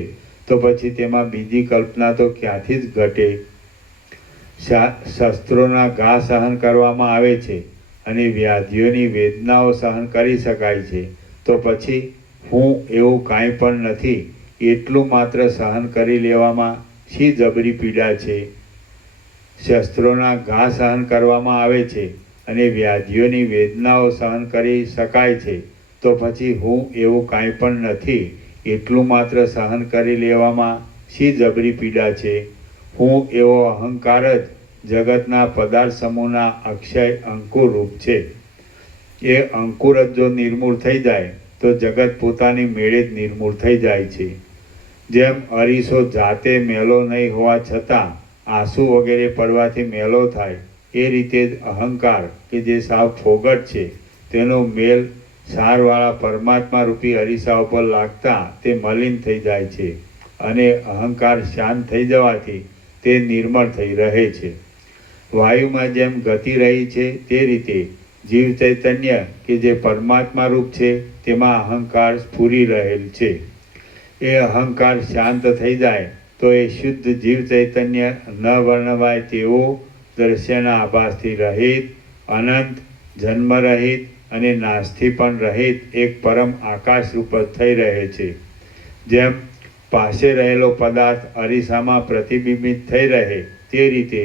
તો પછી તેમાં બીજી કલ્પના તો ક્યાંથી જ ઘટે? શસ્ત્રોના ઘા સહન કરવામાં આવે છે અને વ્યાધિઓની વેદનાઓ સહન કરી શકાય છે, તો પછી હું એવું કાંઈ પણ નથી એટલું માત્ર સહન કરી લેવામાં શી જબરી પીડા છે? શસ્ત્રોના ઘા સહન કરવામાં આવે છે અને વ્યાધિઓની વેદનાઓ સહન કરી શકાય છે, તો પછી હું એવું કાંઈ પણ નથી એટલું માત્ર સહન કરી લેવામાં શી જબરી પીડા છે? હું એવો અહંકાર જ જગતના પદાર્થ સમૂહના અક્ષય અંકુર રૂપ છે. એ અંકુર જ જો નિર્મૂળ થઈ જાય તો જગત પોતાની મેળે જ નિર્મૂળ થઈ જાય છે. જેમ અરીસો જાતે મેલો નહીં હોવા છતાં આંસુ વગેરે પડવાથી મેલો થાય, એ રીતે જ અહંકાર કે જે સાવ ફોગટ છે તેનો મેલ સારવાળા પરમાત્મા રૂપી અરીસા ઉપર લાગતા તે મલિન થઈ જાય છે અને અહંકાર શાંત થઈ જવાથી તે નિર્મળ થઈ રહે છે. વાયુમાં જેમ ગતિ રહી છે તે રીતે જીવ ચૈતન્ય કે જે પરમાત્મા રૂપ છે તેમાં અહંકાર સ્ફુરી રહેલ છે. એ અહંકાર શાંત થઈ જાય તો એ શુદ્ધ જીવ ચૈતન્ય ન વર્ણવાય તેવો દ્રશ્યના આભાસથી રહિત, અનંત, જન્મરહિત અને નાશથી પણ રહિત એક પરમ આકાશ રૂપ થઈ રહે છે. જેમ પાસે રહેલો પદાર્થ અરીસામાં પ્રતિબિંબિત થઈ રહે તે રીતે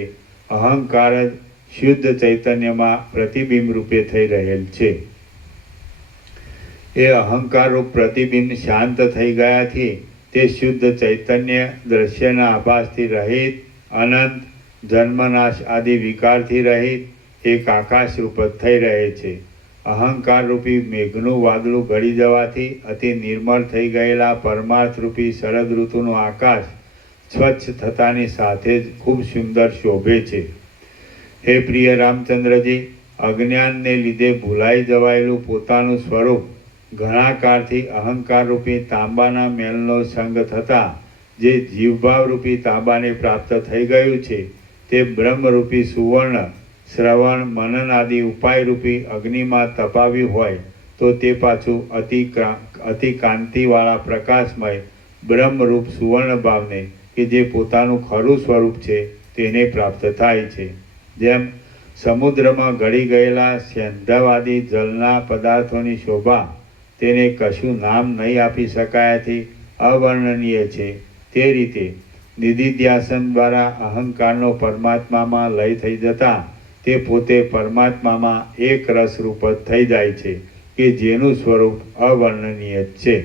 અહંકાર જ શુદ્ધ ચૈતન્યમાં પ્રતિબિંબ રૂપે થઈ રહેલ છે. એ અહંકાર રૂપ પ્રતિબિંબ શાંત થઈ ગયાથી તે શુદ્ધ ચૈતન્ય દ્રશ્યના આભાસથી રહિત, અનંત, જન્મનાશ આદિ વિકારથી રહિત એક આકાશ રૂપ થઈ રહે છે. અહંકાર રૂપી મેઘનું વાદળું ગળી જવાથી અતિ નિર્મળ થઈ ગયેલા પરમાર્થ રૂપી શરદ ઋતુનું આકાશ સ્વચ્છ થતાની સાથે જ ખૂબ સુંદર શોભે છે. હે પ્રિય રામચંદ્રજી, અજ્ઞાનને લીધે ભૂલાઈ જવાયેલું પોતાનું સ્વરૂપ ઘણા કાળથી અહંકાર રૂપી તાંબાના મેલનો સંગ થતાં જે જીવભાવ રૂપી તાંબાને પ્રાપ્ત થઈ ગયું છે તે બ્રહ્મરૂપી સુવર્ણ શ્રવણ મનન આદિ ઉપાય રૂપી અગ્નિમાં તપાવ્યું હોય તો તે પાછું અતિ કાંતિવાળા પ્રકાશમય બ્રહ્મરૂપ સુવર્ણ ભાવને કે જે પોતાનું ખરું સ્વરૂપ છે તેને પ્રાપ્ત થાય છે. જેમ સમુદ્રમાં ગળી ગયેલા સેંધવાદી જલના પદાર્થોની શોભા તેને કશું નામ નહીં આપી શકાયાથી અવર્ણનીય છે, તે રીતે નિધિધ્યાસન દ્વારા અહંકારનો પરમાત્મામાં લય થઈ જતા તે પોતે પરમાત્મામાં એક રસ રૂપ જ થઈ જાય છે કે જેનું સ્વરૂપ અવર્ણનીય છે.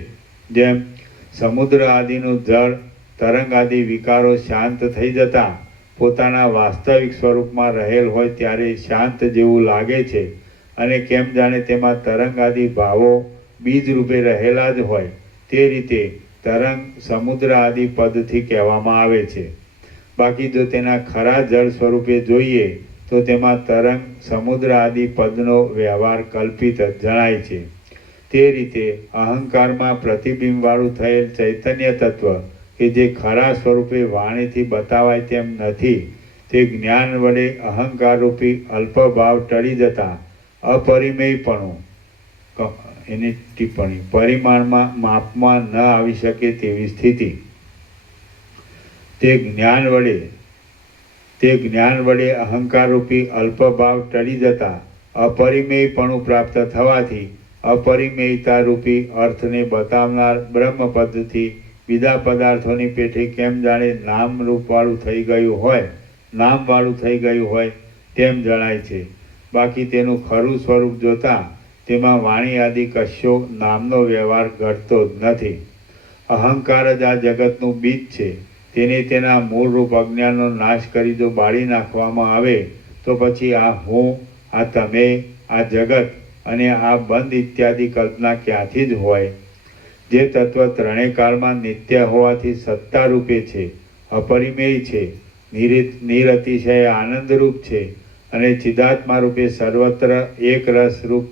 જેમ સમુદ્ર આદિનું જળ તરંગ આદિ વિકારો શાંત થઈ જતા પોતાના વાસ્તવિક સ્વરૂપમાં રહેલ હોય ત્યારે શાંત જેવું લાગે છે અને કેમ જાણે તેમાં તરંગ આદિ ભાવો બીજ રૂપે રહેલા જ હોય, તે રીતે તરંગ સમુદ્ર આદિ પદથી કહેવામાં આવે છે. બાકી જો તેના ખરા જળ સ્વરૂપે જોઈએ તો તેમાં તરંગ સમુદ્ર આદિ પદનો વ્યવહાર કલ્પિત જ જણાય છે. તે રીતે અહંકારમાં પ્રતિબિંબવાળું થયેલ ચૈતન્ય તત્વ કે જે ખરા સ્વરૂપે વાણીથી બતાવાય તેમ નથી, તે જ્ઞાન વડે અહંકાર રૂપી અલ્પભાવ ટળી જતા અપરિમેયપણું, એની ટિપ્પણી, પરિમાણમાં માપમાં ન આવી શકે તેવી સ્થિતિ, તે જ્ઞાન વડે અહંકાર રૂપી અલ્પભાવ ટળી જતા અપરિમેયપણું પ્રાપ્ત થવાથી અપરિમેયતા રૂપી અર્થને બતાવનાર બ્રહ્મપદથી બીજા પદાર્થોની પેઠે કેમ જાણે નામવાળું થઈ ગયું હોય તેમ જણાય છે. બાકી તેનું ખરું સ્વરૂપ જોતા તેમાં વાણી આદિ કશો નામનો વ્યવહાર ઘટતો જ નથી. અહંકાર જ આ જગતનું બીજ છે. તેને તેના મૂળરૂપ અજ્ઞાનનો નાશ કરી જો બાળી નાખવામાં આવે તો પછી આ હું, આ તમે, આ જગત અને આ બંધ ઇત્યાદિ કલ્પના ક્યાંથી જ હોય? જે તત્વ ત્રણેય કાળમાં નિત્ય હોવાથી સત્તા રૂપે છે, અપરિમેય છે, નિરતિશય આનંદરૂપ છે અને ચિદાત્મા રૂપે સર્વત્ર એક રસ રૂપ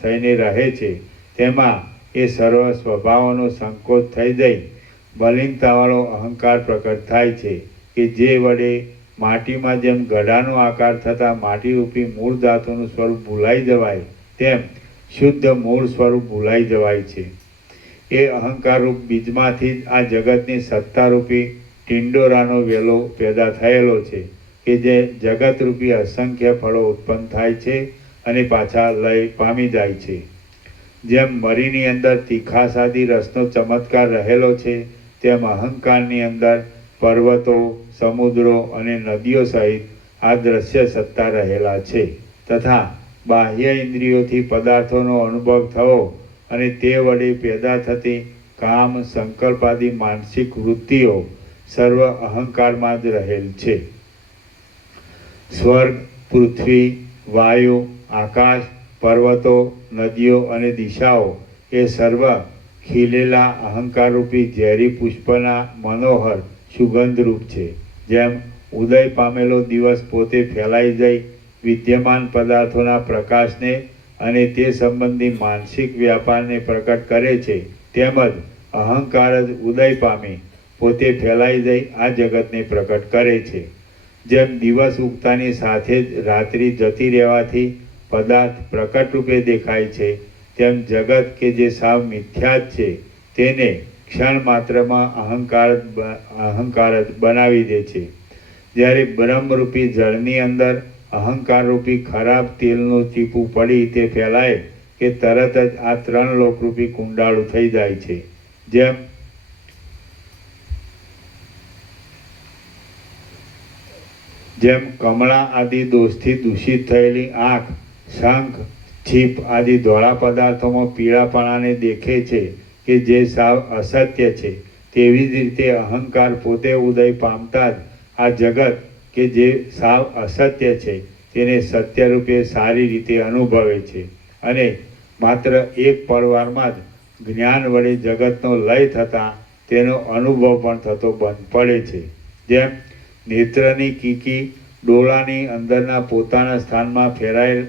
થઈને રહે છે, તેમાં એ સર્વ સ્વભાવોનો સંકોચ થઈ જઈ મલિનતાવાળો અહંકાર પ્રકટ થાય છે કે જે વડે માટીમાં જેમ ગઢાનો આકાર થતાં માટીરૂપી મૂળ ધાતુનું સ્વરૂપ ભૂલાઈ જવાય તેમ શુદ્ધ મૂળ સ્વરૂપ ભૂલાઈ જવાય છે. એ અહંકારરૂપ બીજમાંથી જ આ જગતની સત્તારૂપી ટિંડોરાનો વેલો પેદા થયેલો છે કે જે જગતરૂપી અસંખ્ય ફળો ઉત્પન્ન થાય છે અને પાછા લય પામી જાય છે. જેમ મરીની અંદર તીખાસ આદિ રસનો ચમત્કાર રહેલો છે તેમ અહંકારની અંદર પર્વતો, સમુદ્રો અને નદીઓ સહિત આ દ્રશ્ય સત્તા રહેલા છે તથા બાહ્ય ઇન્દ્રિયોથી પદાર્થોનો અનુભવ થવો અને તે વડે પેદા થતી કામ, સંકલ્પ આદિ માનસિક વૃત્તિઓ સર્વ અહંકારમાં જ રહેલ છે. સ્વર્ગ, પૃથ્વી, વાયુ, આકાશ, પર્વતો, નદીઓ અને દિશાઓ એ સર્વ ખીલેલા અહંકારરૂપી ઝેરી પુષ્પના મનોહર સુગંધરૂપ છે. જેમ ઉદય પામેલો દિવસ પોતે ફેલાઈ જઈ વિદ્યમાન પદાર્થોના પ્રકાશને અને તે સંબંધી માનસિક વ્યાપારને પ્રકટ કરે છે તેમજ અહંકાર જ ઉદય પામી પોતે ફેલાઈ જઈ આ જગતને પ્રકટ કરે છે. જેમ દિવસ ઉગતાની સાથે જ રાત્રિ જતી રહેવાથી પદાર્થ પ્રકટ રૂપે દેખાય છે તેમ જગત કે જે સાવ મિથ્યા જ છે તેને ક્ષણ માત્રમાં અહંકાર જ બનાવી દે છે. જ્યારે બ્રહ્મરૂપી જળની અંદર અહંકારરૂપી ખરાબ તેલનું ટીપું પડી તે ફેલાય કે તરત જ આ 3 લોકરૂપી કુંડાળું થઈ જાય છે. જેમ કમળા આદિ દોષથી દૂષિત થયેલી આંખ શંખ, છીપ આદિ ધોળા પદાર્થોમાં પીળાપણાને દેખે છે કે જે સાવ અસત્ય છે તેવી જ રીતે અહંકાર પોતે ઉદય પામતા જ આ જગત કે જે સાવ અસત્ય છે તેને સત્ય રૂપે સારી રીતે અનુભવે છે અને માત્ર એક પળવારમાં જ જ્ઞાન વડે જગતનો લય થતાં તેનો અનુભવ પણ થતો બંધ પડે છે. જેમ નેત્રની કીકી ડોળાની અંદરના પોતાના સ્થાનમાં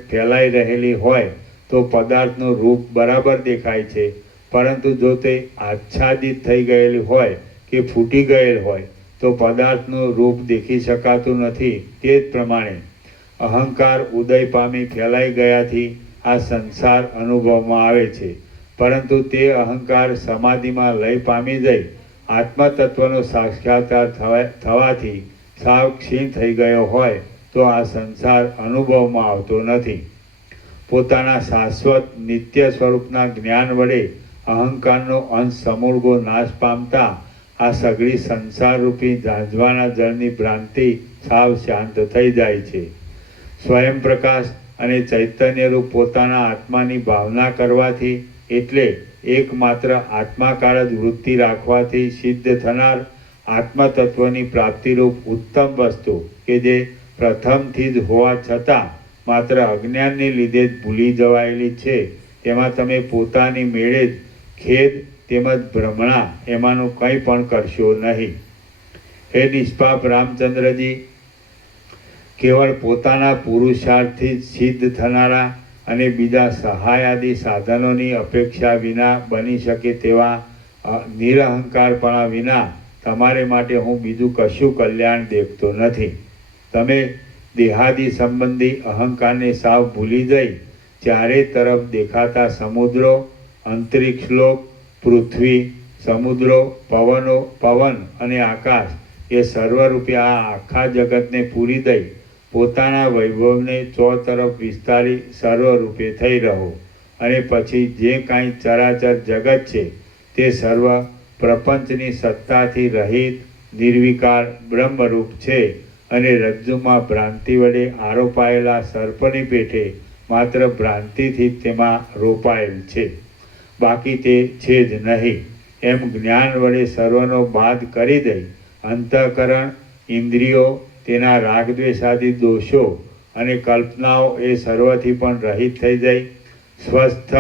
ફેલાઈ રહેલી હોય તો પદાર્થનું રૂપ બરાબર દેખાય છે, પરંતુ જો તે આચ્છાદિત થઈ ગયેલી હોય કે ફૂટી ગયેલ હોય તો પદાર્થનું રૂપ દેખી શકાતું નથી. તે જ પ્રમાણે અહંકાર ઉદય પામી ફેલાઈ ગયાથી આ સંસાર અનુભવમાં આવે છે, પરંતુ તે અહંકાર સમાધિમાં લય પામી જઈ આત્મતત્વનો સાક્ષાત્કાર થવાથી સાવ ક્ષીણ થઈ ગયો હોય તો આ સંસાર અનુભવમાં આવતો નથી. પોતાના શાશ્વત નિત્ય સ્વરૂપના જ્ઞાન વડે અહંકારનો અંશ સમૂળગો નાશ પામતા આ સઘળી સંસારરૂપી ઝાંઝવાના જળની ભ્રાંતિ સાવ શાંત થઈ જાય છે. સ્વયં પ્રકાશ અને ચૈતન્યરૂપ પોતાના આત્માની ભાવના કરવાથી એટલે એકમાત્ર આત્માકાર જ વૃત્તિ રાખવાથી સિદ્ધ થનાર આત્મતત્વની પ્રાપ્તિરૂપ ઉત્તમ વસ્તુ કે જે પ્રથમથી જ હોવા છતાં માત્ર અજ્ઞાનને લીધે જ ભૂલી જવાયેલી છે તેમાં તમે પોતાની મેળે જ ખેદ તેમજ ભ્રમણા એમાંનું કંઈ પણ કરશો નહીં. હે નિષ્પાપ રામચંદ્રજી, કેવળ પોતાના પુરુષાર્થથી જ સિદ્ધ થનારા અને બીજા સહાય આદિ સાધનોની અપેક્ષા વિના બની શકે તેવા નિરહંકારપણા વિના તમારે માટે હું બીજું કશું કલ્યાણ દેખતો નથી. તમે દેહાદિ સંબંધી અહંકારને સાવ ભૂલી જઈ ચારે તરફ દેખાતા સમુદ્રો, અંતરિક્ષલોક, પૃથ્વી, સમુદ્રો, પવન અને આકાશ એ સર્વરૂપે આ આખા જગતને પૂરી દઈ પોતાના વૈભવને ચોતરફ વિસ્તારી સર્વરૂપે થઈ રહો અને પછી જે કાંઈ ચરાચર જગત છે તે સર્વ પ્રપંચની સત્તાથી રહિત નિર્વિકાર બ્રહ્મરૂપ છે અને રજ્જુમાં ભ્રાંતિ વડે આરોપાયેલા સર્પની પેઠે માત્ર ભ્રાંતિથી તેમાં રોપાયેલ છે, બાકી તે છે જ નહીં. એમ જ્ઞાન વડે સર્વનો બાદ કરી દઈ અંતઃકરણ, ઇન્દ્રિયો, તેના રાગદ્વેષાદી દોષો અને કલ્પનાઓ એ સર્વથી પણ રહિત થઈ જાય સ્વસ્થ,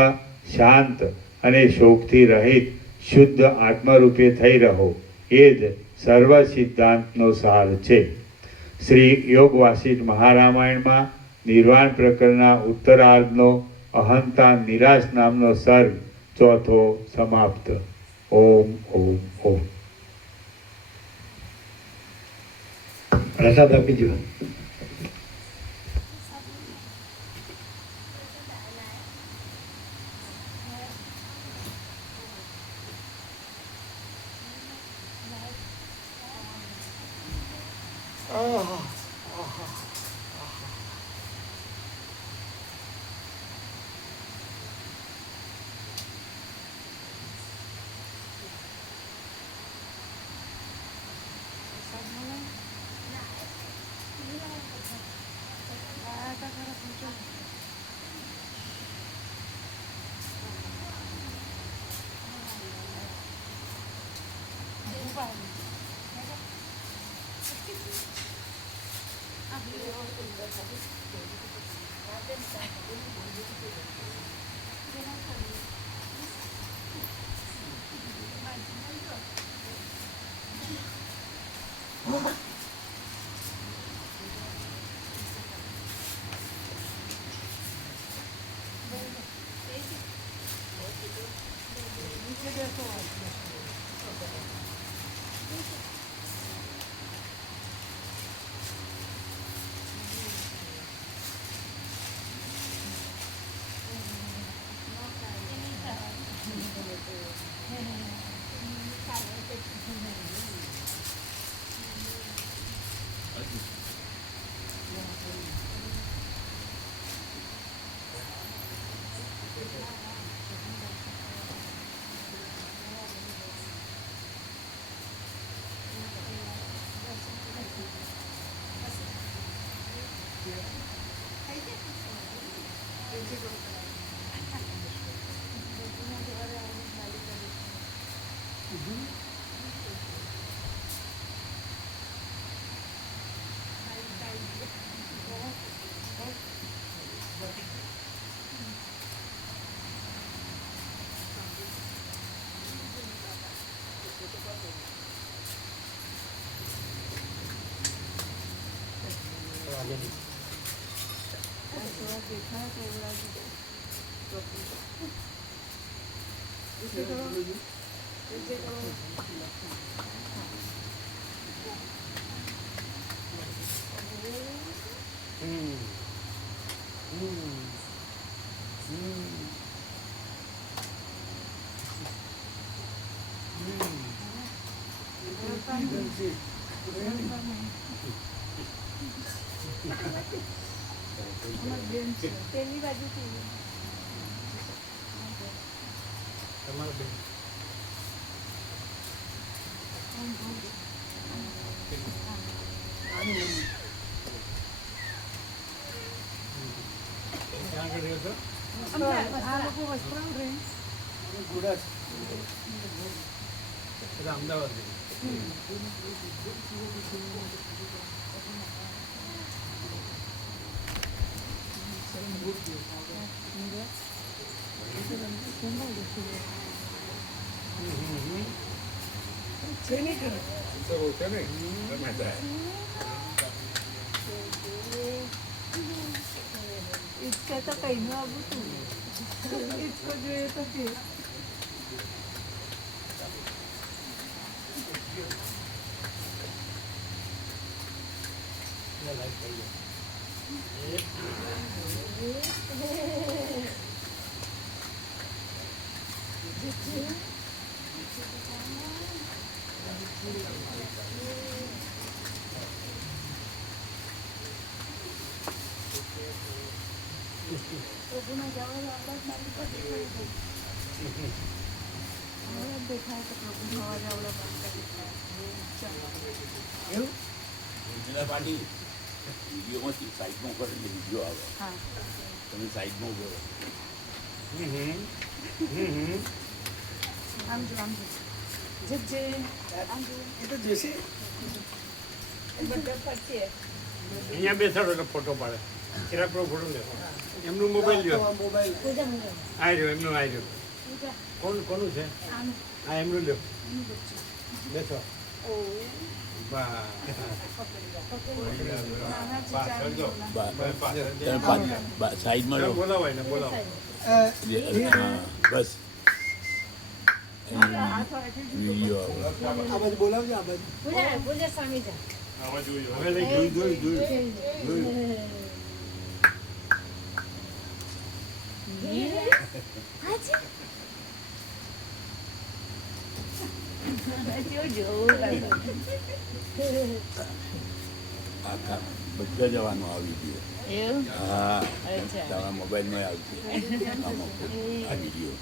શાંત અને શોકથી રહિત શુદ્ધ આત્મરૂપે થઈ રહો. એ જ સર્વ સિદ્ધાંતનો સાર છે. શ્રી યોગ વાસિષ્ઠ મહારામાયણમાં નિર્વાણ પ્રકરણના ઉત્તરાર્ધનો અહંતા નિરાશ નામનો સર્ગ ચોથો સમાપ્ત. ઓમ ઓમ ઓમ. પ્રસાદ આપી દો. પેલી બાજુથી તમારે બેન ક્યાં આગળ રહ્યો છો? આ લોકો વસ્ત્રાલ રહે ગુડા છે. એટલે અમદાવાદ રહે. ઈચ્છા તો કઈનું આવું તું ઈચ્છો જોઈએ તો કે પ્રભુના જવાબ આવડા મારી પાસે દેખાય તો પ્રભુનો અવાજ આવડો બંધ કરી એવું પાર્ટી વિડીયોમાં સાઈડમાં ઉપર એટલે વિડીયો આવે હા તમે સાઈડમાં ઉભો રહો. આમ જો જજે આમ જો એ તો જશે બધા પડશે અહીંયા બેસાડો એટલે ફોટો પાડે. જરાક ફોટો લેવો. એમનું મોબાઈલ લ્યો. પૂજા મૂકે આ રહ્યો એમનું આ રહ્યો. પૂજા કોનું છે? આમ આ એમનું લ્યો. એનું બચ્ચું બેસો. ઓ બા નાના પાછળ જો. ચિચારી સાઈડમાં રહો. બોલાવો એને બોલાવો. હા, બસ વિડીયો આવે. પૂજા પૂજા સ્વામી જા હવે લઈ ગયો. જોયું. આખા બધા જવાનું આવી ગયું. એવું? હા અચ્છા. તારા મોબાઈલમાં આવશે આ વિડીયો